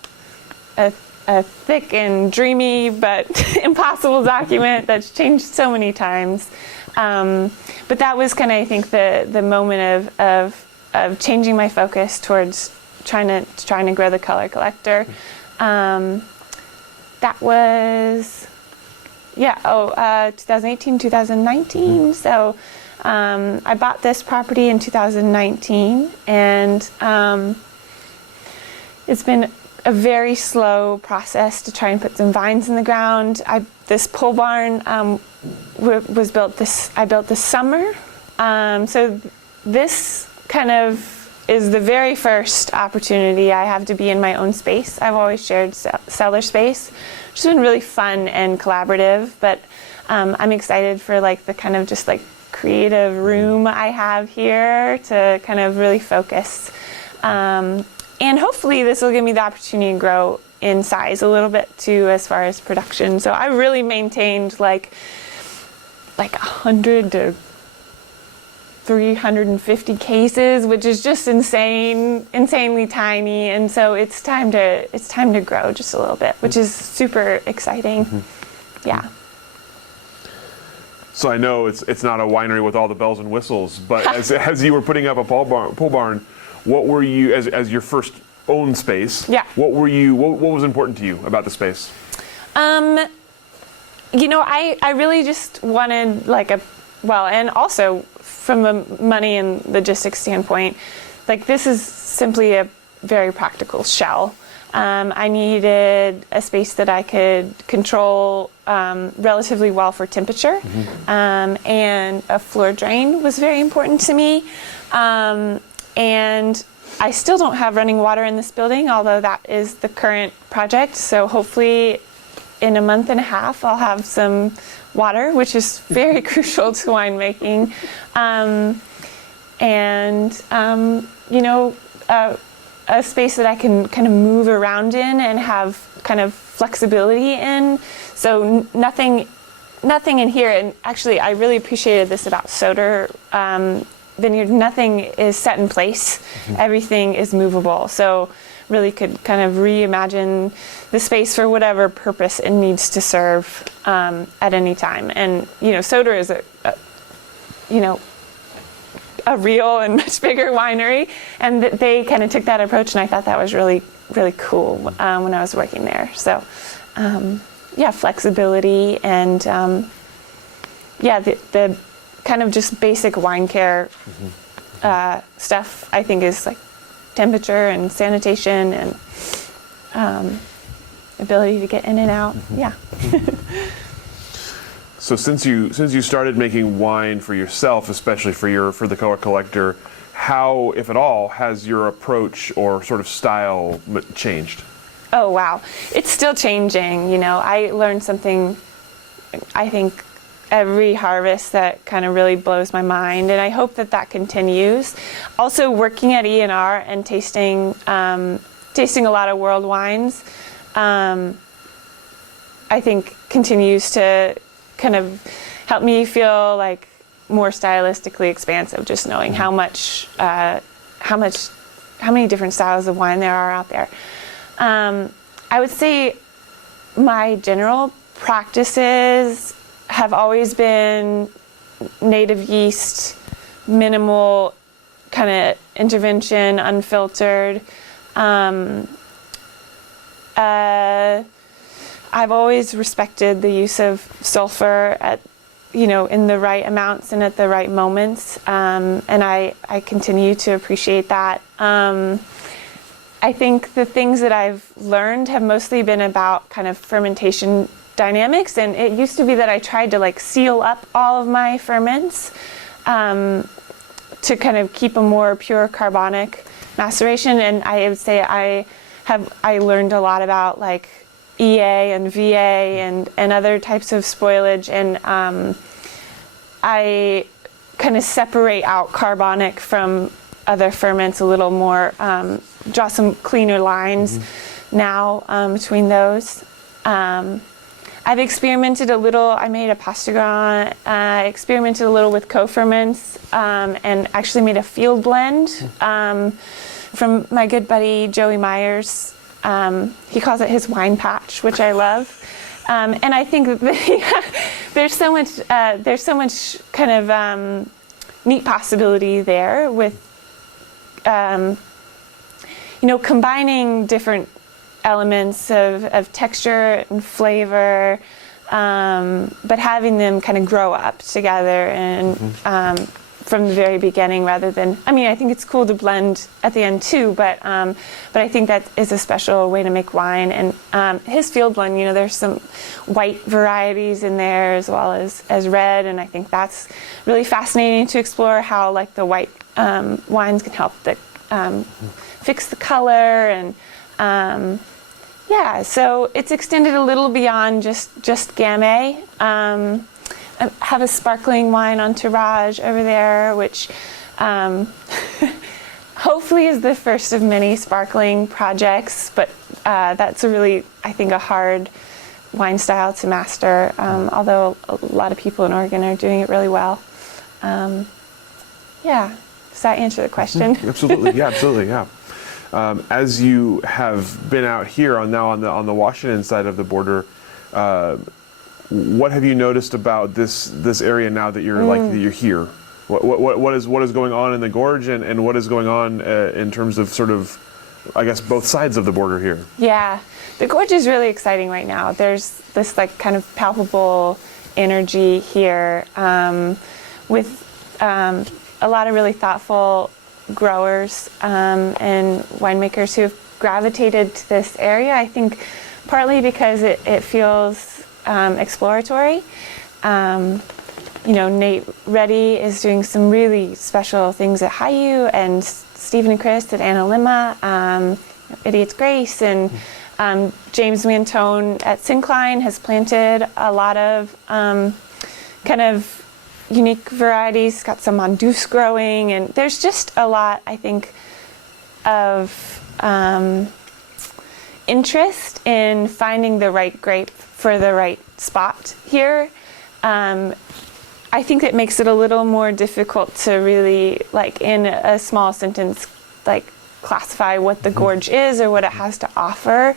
thick and dreamy but impossible document that's changed so many times. But that was kind of, I think, the moment of changing my focus towards trying to grow the color collector. That was 2018, 2019. So I bought this property in 2019, and it's been a very slow process to try and put some vines in the ground. This pole barn was built I built this summer. So this kind of is the very first opportunity I have to be in my own space. I've always shared cellar space, which has been really fun and collaborative, but I'm excited for like the kind of just like creative room I have here to kind of really focus. And hopefully this will give me the opportunity to grow in size a little bit too, as far as production. So I really maintained like 100 to 350 cases, which is just insanely tiny. And so it's time to grow just a little bit, which is super exciting. Mm-hmm. Yeah. So I know it's not a winery with all the bells and whistles, but as you were putting up a pole barn, what were you, as your first own space? Yeah. What was important to you about the space? You know, I really just wanted and also from a money and logistics standpoint, like this is simply a very practical shell. I needed a space that I could control relatively well for temperature, and a floor drain was very important to me. And I still don't have running water in this building, although that is the current project. So hopefully in a month and a half, I'll have some water, which is very crucial to winemaking. You know, a space that I can kind of move around in and have kind of flexibility in. So nothing in here, and actually I really appreciated this about Soder Vineyard, nothing is set in place. Mm-hmm. Everything is movable. So really could kind of reimagine the space for whatever purpose it needs to serve at any time. And, you know, Soder is a real and much bigger winery, and they kind of took that approach, and I thought that was really, really cool when I was working there. So, flexibility and, the kind of just basic wine care stuff, I think, is like temperature and sanitation and ability to get in and out. Mm-hmm. Yeah. So since you started making wine for yourself, especially for the color collector, how, if at all, has your approach or sort of style changed? Oh wow, it's still changing. You know, I learned something, I think, every harvest that kind of really blows my mind, and I hope that continues. Also, working at E&R and tasting a lot of world wines, I think continues to kind of help me feel like more stylistically expansive, just knowing how many different styles of wine there are out there. I would say my general practices have always been native yeast, minimal kind of intervention, unfiltered. I've always respected the use of sulfur at, in the right amounts and at the right moments, and I continue to appreciate that. I think the things that I've learned have mostly been about kind of fermentation dynamics, and it used to be that I tried to seal up all of my ferments to kind of keep a more pure carbonic maceration, and I would say I learned a lot about EA and VA and other types of spoilage, and I kind of separate out carbonic from other ferments a little more, draw some cleaner lines now between those. I've experimented a little, I made a pastagran, experimented a little with co-ferments, and actually made a field blend from my good buddy Joey Myers. He calls it his wine patch, which I love. And I think that there's so much kind of neat possibility there with combining different elements of texture and flavor, but having them kind of grow up together and from the very beginning rather than, I think it's cool to blend at the end too, but I think that is a special way to make wine. And his field blend, there's some white varieties in there as well as red, and I think that's really fascinating to explore how the white wines can help fix the color, and so it's extended a little beyond just Gamay. I have a sparkling wine entourage over there, which hopefully is the first of many sparkling projects, but that's I think a hard wine style to master, although a lot of people in Oregon are doing it really well. Does that answer the question? Absolutely, yeah. As you have been out here on the Washington side of the border, what have you noticed about this area now that you're that you're here? What is going on in the gorge, and what is going on in terms of sort of, I guess, both sides of the border here? Yeah, the gorge is really exciting right now. There's this kind of palpable energy here with a lot of really thoughtful growers and winemakers who have gravitated to this area. I think partly because it feels exploratory. Nate Reddy is doing some really special things at Hayu, and Stephen and Chris at Analima, Idiot's Grace, and James Mantone at Syncline has planted a lot of kind of unique varieties, got some Mondouse growing, and there's just a lot, I think, of interest in finding the right grape for the right spot here. I think it makes it a little more difficult to really, in a small sentence, classify what the gorge is or what it has to offer.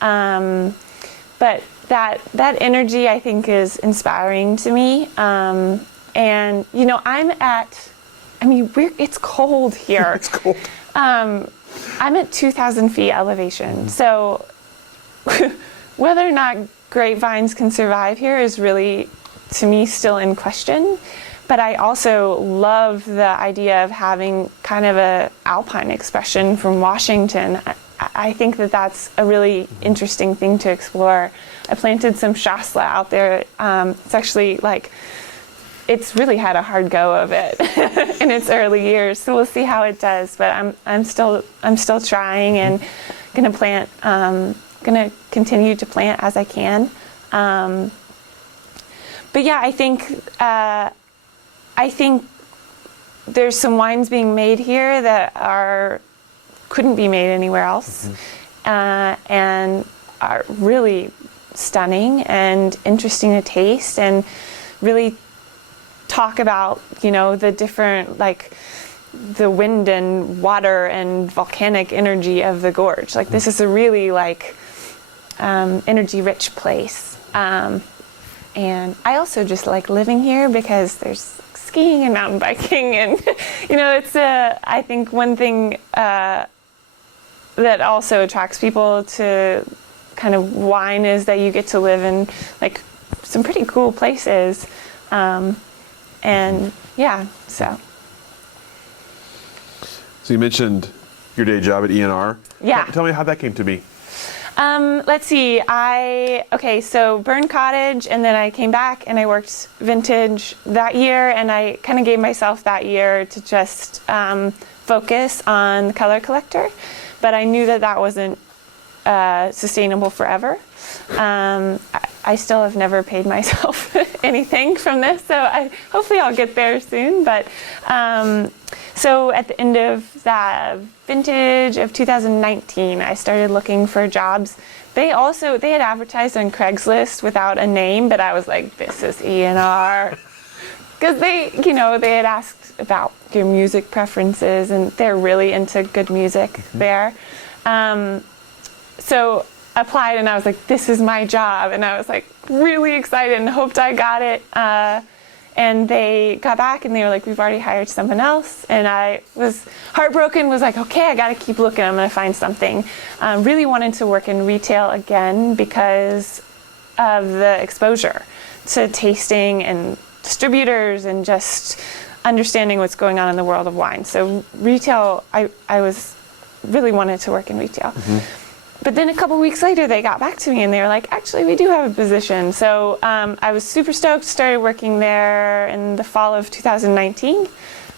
But that energy, I think, is inspiring to me. And it's cold here. It's cold. I'm at 2,000 feet elevation, so whether or not grapevines can survive here is really, to me, still in question. But I also love the idea of having kind of a alpine expression from Washington. I think that's a really interesting thing to explore. I planted some Shasla out there. It's actually it's really had a hard go of it in its early years, so we'll see how it does. But I'm still trying and gonna continue to plant as I can. But yeah, I think there's some wines being made here that couldn't be made anywhere else, and are really stunning and interesting to taste, and really talk about the different the wind and water and volcanic energy of the gorge. This is a really energy-rich place. And I also just like living here because there's skiing and mountain biking, and it's I think one thing that also attracts people to kind of wine is that you get to live in like some pretty cool places, and yeah. So you mentioned your day job at ENR. Yeah. Tell me how that came to be. Let's see. So Burn Cottage, and then I came back and I worked vintage that year, and I kind of gave myself that year to just focus on the color collector, but I knew that wasn't sustainable forever. I still have never paid myself anything from this, so hopefully I'll get there soon. But so at the end of that vintage of 2019, I started looking for jobs. They had advertised on Craigslist without a name, but I was like, this is ENR. Because they had asked about your music preferences, and they're really into good music there. So applied, and I was like, this is my job. And I was like really excited and hoped I got it. And they got back and they were like, we've already hired someone else. And I was heartbroken, was like, okay, I got to keep looking. I'm going to find something. Really wanted to work in retail again because of the exposure to tasting and distributors and just understanding what's going on in the world of wine. So retail, I was really wanted to work in retail. Mm-hmm. But then a couple weeks later, they got back to me and they were like, actually, we do have a position. So I was super stoked, started working there in the fall of 2019.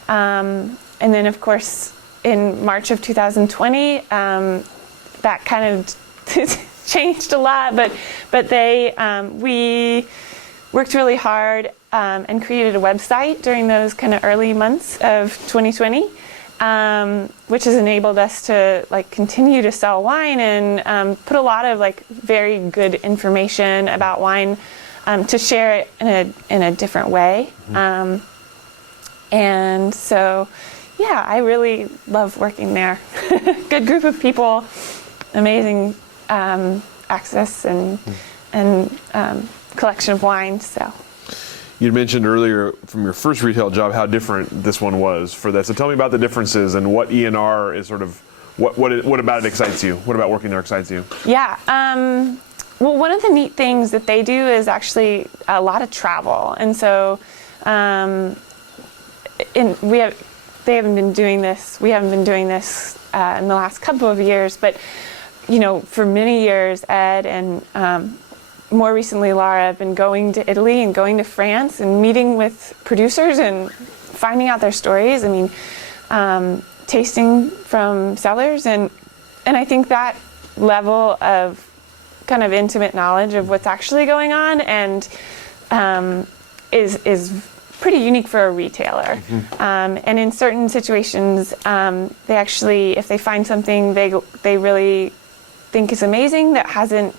And then, of course, in March of 2020, that kind of changed a lot. But we worked really hard and created a website during those kind of early months of 2020. Which has enabled us to like continue to sell wine and put a lot of like very good information about wine to share it in a different way. Mm-hmm. And so, yeah, I really love working there. Good group of people, amazing access and collection of wine. So. You mentioned earlier from your first retail job how different this one was for that. So tell me about the differences and what ENR is sort of, what about it excites you? What about working there excites you? Yeah. Well, one of the neat things that they do is actually a lot of travel. And so we haven't been doing this in the last couple of years, but for many years, Ed and more recently, Laura, have been going to Italy and going to France and meeting with producers and finding out their stories. I mean, tasting from cellars, and I think that level of kind of intimate knowledge of what's actually going on and is pretty unique for a retailer. Mm-hmm. And in certain situations, they actually, if they find something they really think is amazing that hasn't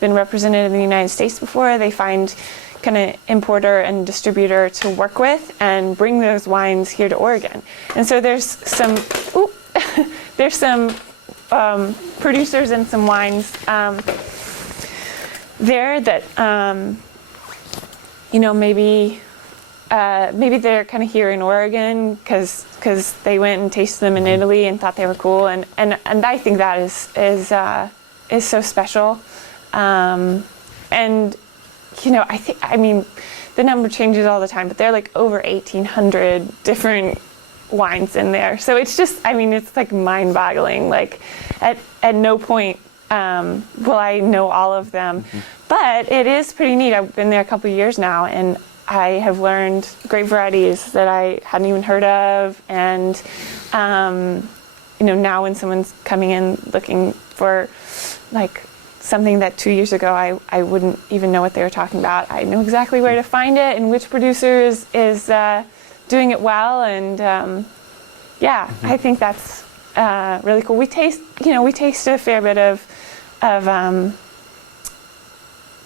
been represented in the United States before, they find kind of importer and distributor to work with and bring those wines here to Oregon. And so there's some producers and some wines there that maybe they're kind of here in Oregon because they went and tasted them in Italy and thought they were cool, and I think that is so special. And I mean, the number changes all the time, but there are like over 1,800 different wines in there. So it's just, it's like mind-boggling. Like at no point will I know all of them, mm-hmm. But it is pretty neat. I've been there a couple of years now, and I have learned great varieties that I hadn't even heard of. And now when someone's coming in looking for like something that 2 years ago I wouldn't even know what they were talking about, I know exactly where to find it and which producer is doing it well, and mm-hmm. I think that's really cool. We taste a fair bit of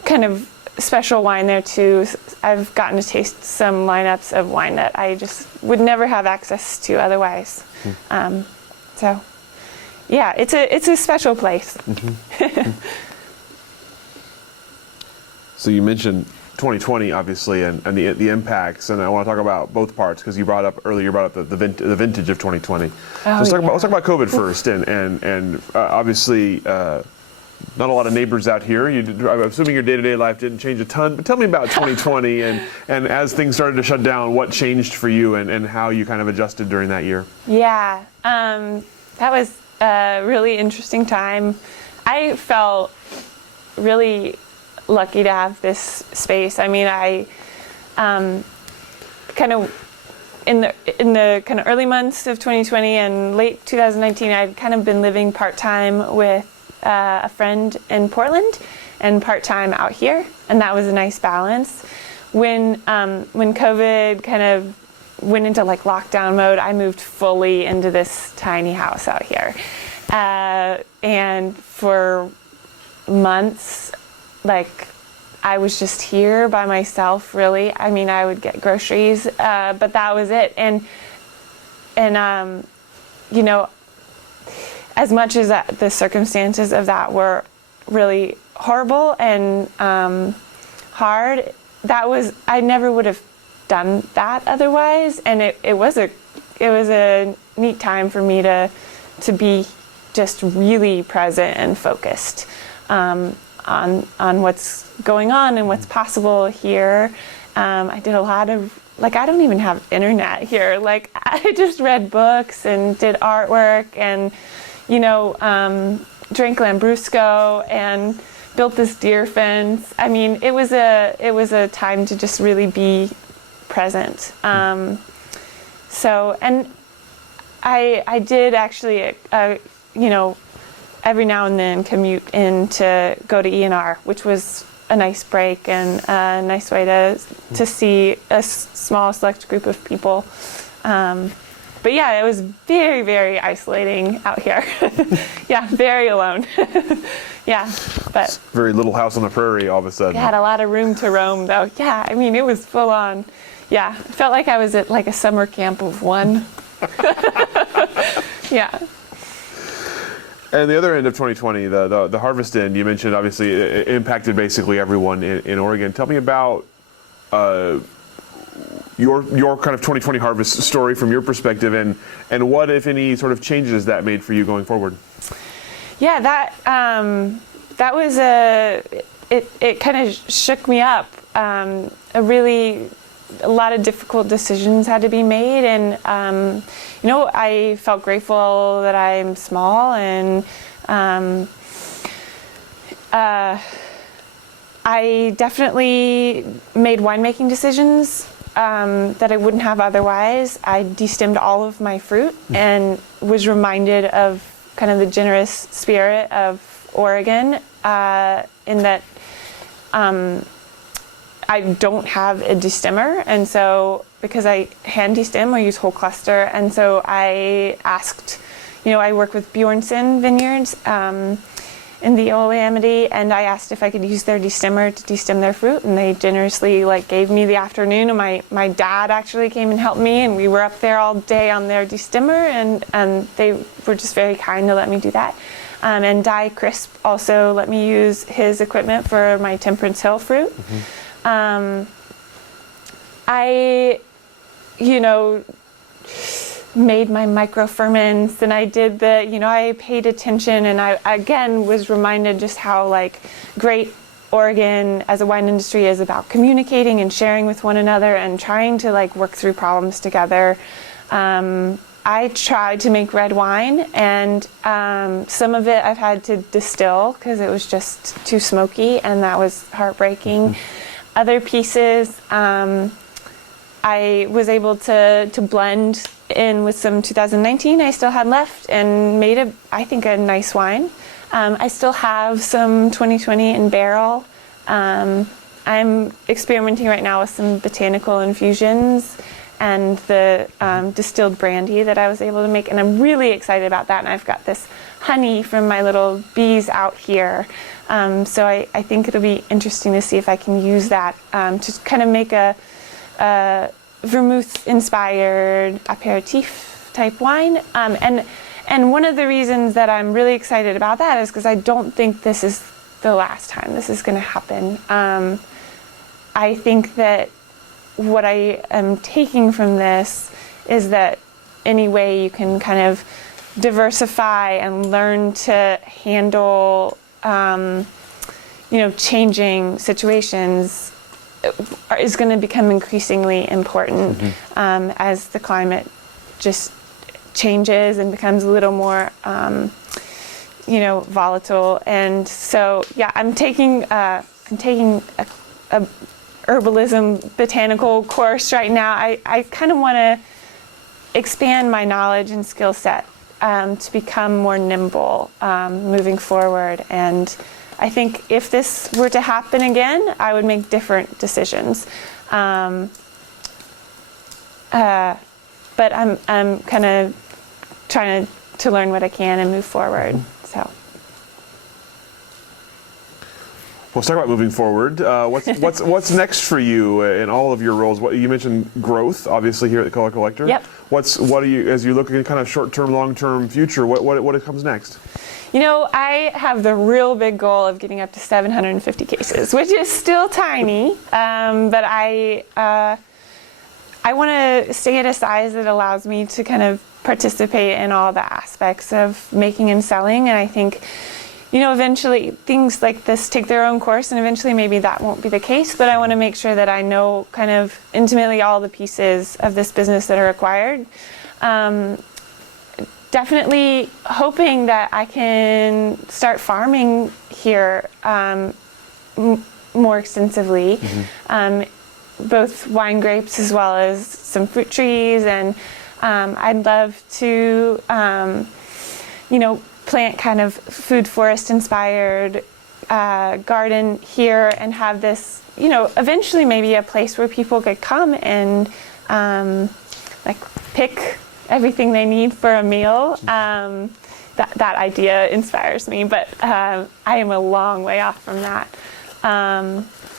kind of special wine there too. I've gotten to taste some lineups of wine that I just would never have access to otherwise. Mm-hmm. So yeah, it's a special place. Mm-hmm. So you mentioned 2020, obviously, and the impacts, and I want to talk about both parts because you brought up the vintage of 2020. Let's talk about COVID first, and obviously not a lot of neighbors out here. I'm assuming your day-to-day life didn't change a ton, but tell me about 2020 and as things started to shut down, what changed for you and how you kind of adjusted during that year. Yeah, that was a really interesting time. I felt really lucky to have this space. I mean, I kind of in the kind of early months of 2020 and late 2019, I'd kind of been living part-time with a friend in Portland and part-time out here, and that was a nice balance. When COVID kind of went into like lockdown mode, I moved fully into this tiny house out here, and for months, like, I was just here by myself, really. I mean, I would get groceries, but that was it. And you know, as much as the circumstances of that were really horrible and hard, I never would have done that otherwise. And it was a neat time for me to be just really present and focused on what's going on and what's possible here. I did a lot of, like, I don't even have internet here. Like, I just read books and did artwork and, you know, drank Lambrusco and built this deer fence. I mean, it was a time to just really be present. So, and I did actually, you know, every now and then commute in to go to E&R, which was a nice break and a nice way to see a small select group of people. But yeah, it was very, very isolating out here. Yeah, very alone. Yeah, but very little house on the prairie all of a sudden. I had a lot of room to roam, though. Yeah, I mean, it was full on. Yeah, it felt like I was at like a summer camp of one. Yeah. And the other end of 2020, the harvest end, you mentioned obviously it impacted basically everyone in Oregon. Tell me about your kind of 2020 harvest story from your perspective, and what, if any, sort of changes that made for you going forward. Yeah, that was it kind of shook me up. A lot of difficult decisions had to be made, and you know, I felt grateful that I'm small, and I definitely made winemaking decisions that I wouldn't have otherwise. I destemmed all of my fruit and was reminded of kind of the generous spirit of Oregon, in that I don't have a destemmer, and so because I hand destem, I use whole cluster, and so I asked, you know, I work with Bjornson Vineyards in the Amity, and I asked if I could use their destemmer to destem their fruit, and they generously gave me the afternoon, and my dad actually came and helped me, and we were up there all day on their destemmer, and they were just very kind to let me do that. And Dye Crisp also let me use his equipment for my Temperance Hill fruit. I, you know, made my micro ferments, and I did I paid attention, and I again was reminded just how great Oregon as a wine industry is about communicating and sharing with one another and trying to work through problems together. I tried to make red wine, and some of it I've had to distill because it was just too smoky, and that was heartbreaking. Other pieces, I was able to blend in with some 2019 I still had left and made I think a nice wine. I still have some 2020 in barrel. I'm experimenting right now with some botanical infusions and the distilled brandy that I was able to make, and I'm really excited about that. And I've got this honey from my little bees out here. So I think it'll be interesting to see if I can use that to kind of make a vermouth-inspired aperitif type wine. And one of the reasons that I'm really excited about that is because I don't think this is the last time this is going to happen. I think that what I am taking from this is that any way you can kind of diversify and learn to handle, changing situations is going to become increasingly important as the climate just changes and becomes a little more, volatile. And so, I'm taking a herbalism botanical course right now. I kind of want to expand my knowledge and skill set to become more nimble moving forward. And I think if this were to happen again, I would make different decisions. But I'm kind of trying to learn what I can and move forward. So. Let's talk about moving forward. What's next for you in all of your roles? What you mentioned growth, obviously here at the Color Collector. Yep. What are you, as you look at kind of short-term, long-term future? What comes next? I have the real big goal of getting up to 750 cases, which is still tiny, but I want to stay at a size that allows me to kind of participate in all the aspects of making and selling. And I think, eventually things like this take their own course, and eventually maybe that won't be the case, but I want to make sure that I know kind of intimately all the pieces of this business that are required. Definitely hoping that I can start farming here more extensively, both wine grapes as well as some fruit trees, and I'd love to, plant kind of food forest inspired garden here and have this, eventually maybe a place where people could come and pick everything they need for a meal. That idea inspires me, but I am a long way off from that.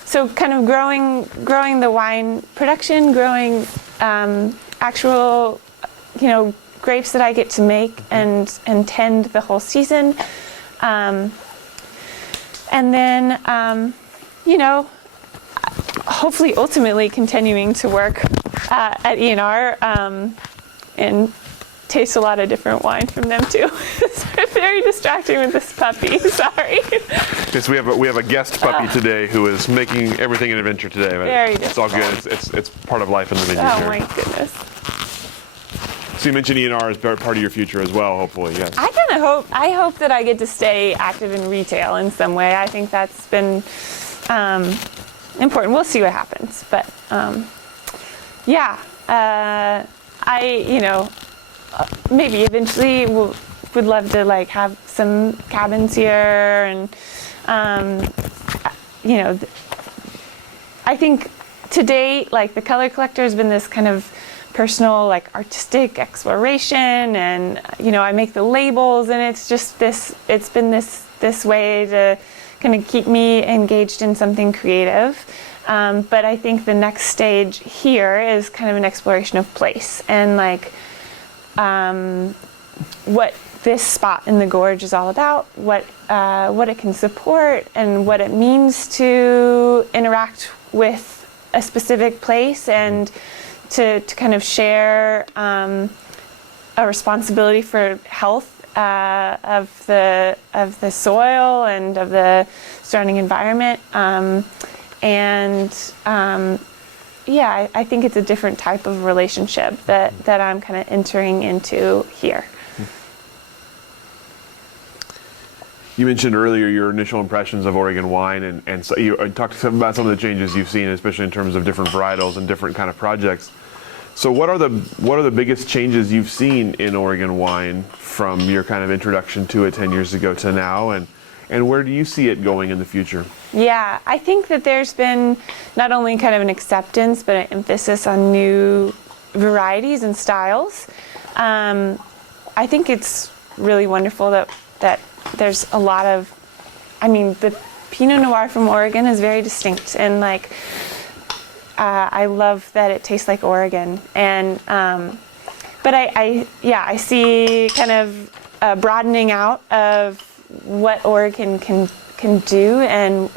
So kind of growing the wine production, growing actual, grapes that I get to make and tend the whole season. And then, hopefully ultimately continuing to work at E&R and taste a lot of different wine from them too. It's very distracting with this puppy, sorry. Yes, we have a guest puppy today who is making everything an adventure today. But very it's all good. It's part of life in the vineyard Oh here. my goodness. So you mentioned E&R as part of your future as well, hopefully, yes. I hope that I get to stay active in retail in some way. I think that's been important. We'll see what happens, but maybe eventually would love to have some cabins here, and I think to date, the Color Collector has been this kind of personal, artistic exploration, and I make the labels, and it's just it's been this way to kind of keep me engaged in something creative. But I think the next stage here is kind of an exploration of place and what this spot in the gorge is all about, what it can support, and what it means to interact with a specific place, and to kind of share a responsibility for health of the soil and of the surrounding environment. I think it's a different type of relationship that I'm kind of entering into here. You mentioned earlier your initial impressions of Oregon wine, and so you talked about some of the changes you've seen, especially in terms of different varietals and different kind of projects. So what are the biggest changes you've seen in Oregon wine from your kind of introduction to it 10 years ago to now, and where do you see it going in the future? Yeah, I think that there's been not only kind of an acceptance, but an emphasis on new varieties and styles. I think it's really wonderful that there's a lot of, the Pinot Noir from Oregon is very distinct, and I love that it tastes like Oregon. And but I see kind of a broadening out of what Oregon can do, and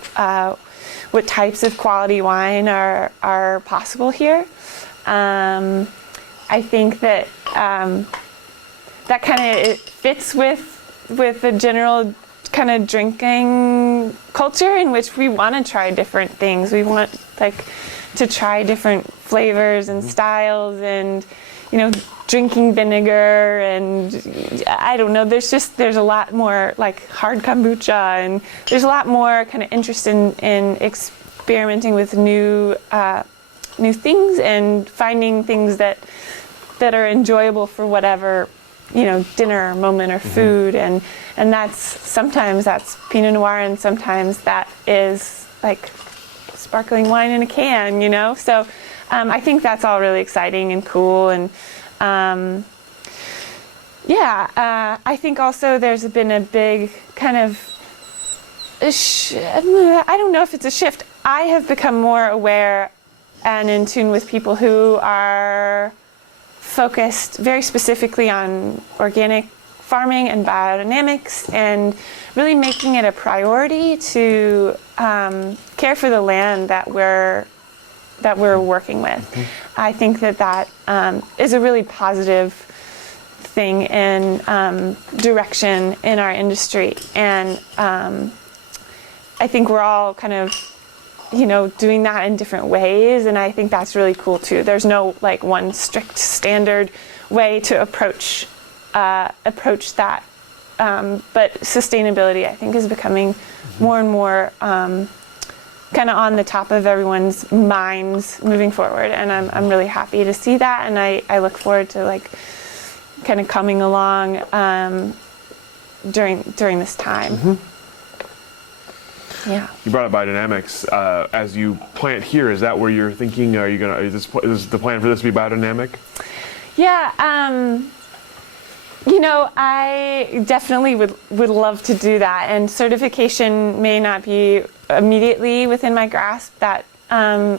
what types of quality wine are possible here. I think that that kind of fits with the general kind of drinking culture in which we want to try different things. We want to try different flavors and styles, and drinking vinegar, and I don't know, there's a lot more like hard kombucha, and there's a lot more kind of interest in experimenting with new things and finding things that are enjoyable for whatever dinner or moment or food, and sometimes that's Pinot Noir, and sometimes that is like sparkling wine in a can, so I think that's all really exciting and cool, and I think also there's been a big kind of I don't know if it's a shift. I have become more aware and in tune with people who are focused very specifically on organic farming and biodynamics, and really making it a priority to care for the land that we're working with. Mm-hmm. I think that is a really positive thing in direction in our industry, and I think we're all kind of doing that in different ways, and I think that's really cool too. There's no like one strict standard way to approach that, but sustainability I think is becoming more and more kind of on the top of everyone's minds moving forward, and I'm really happy to see that, and I look forward to like kind of coming along during this time. Mm-hmm. Yeah. You brought up biodynamics. As you plant here, is that where you're thinking? Are you gonna? Is the plan for this to be biodynamic? Yeah. I definitely would love to do that, and certification may not be immediately within my grasp. That's a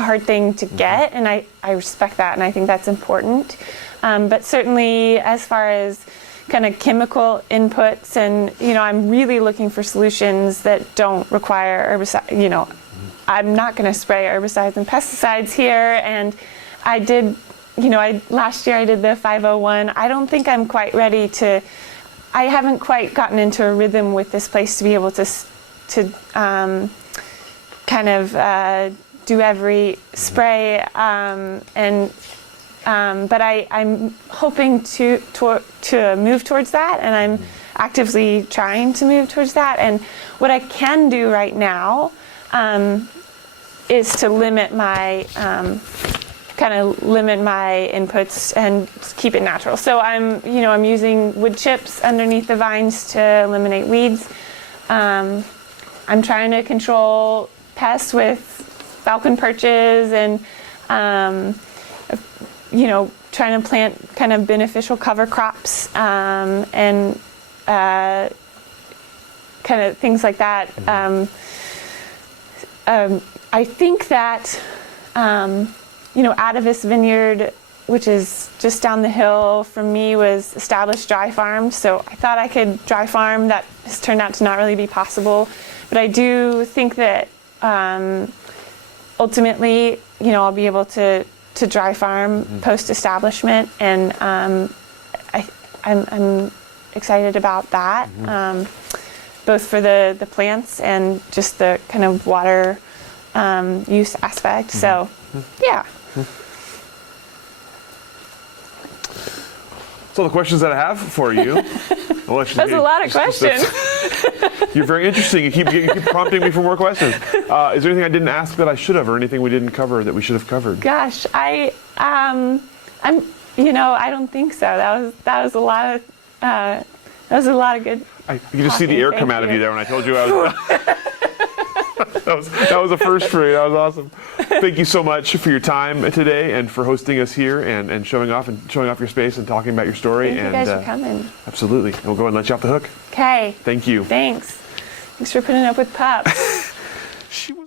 hard thing to get, and I respect that, and I think that's important. But certainly, as far as kind of chemical inputs, and I'm really looking for solutions that don't require herbicide. I'm not going to spray herbicides and pesticides here, and I did. Last year I did the 501. I don't think I'm quite ready to. I haven't quite gotten into a rhythm with this place to be able to kind of do every spray, but I'm hoping to move towards that, and I'm actively trying to move towards that. And what I can do right now is to limit my inputs and keep it natural. So I'm using wood chips underneath the vines to eliminate weeds. I'm trying to control pests with falcon perches, and trying to plant kind of beneficial cover crops, and kind of things like that. I think that Atavis Vineyard, which is just down the hill from me, was established dry farmed, so I thought I could dry farm. That has turned out to not really be possible, but I do think that ultimately, I'll be able to dry farm post-establishment, and I'm excited about that, both for the plants and just the kind of water use aspect. So, yeah. So the questions that I have for you. That's a lot of questions. You're very interesting. You keep prompting me for more questions. Is there anything I didn't ask that I should have, or anything we didn't cover that we should have covered? Gosh, I don't think so. That was a lot of good. You could just see the air come out of you there when I told you I was. That was a first for me. That was awesome. Thank you so much for your time today, and for hosting us here, and showing off your space and talking about your story. Thank you guys for coming. Absolutely. And we'll go and let you off the hook. Okay. Thank you. Thanks for putting up with Pup. She was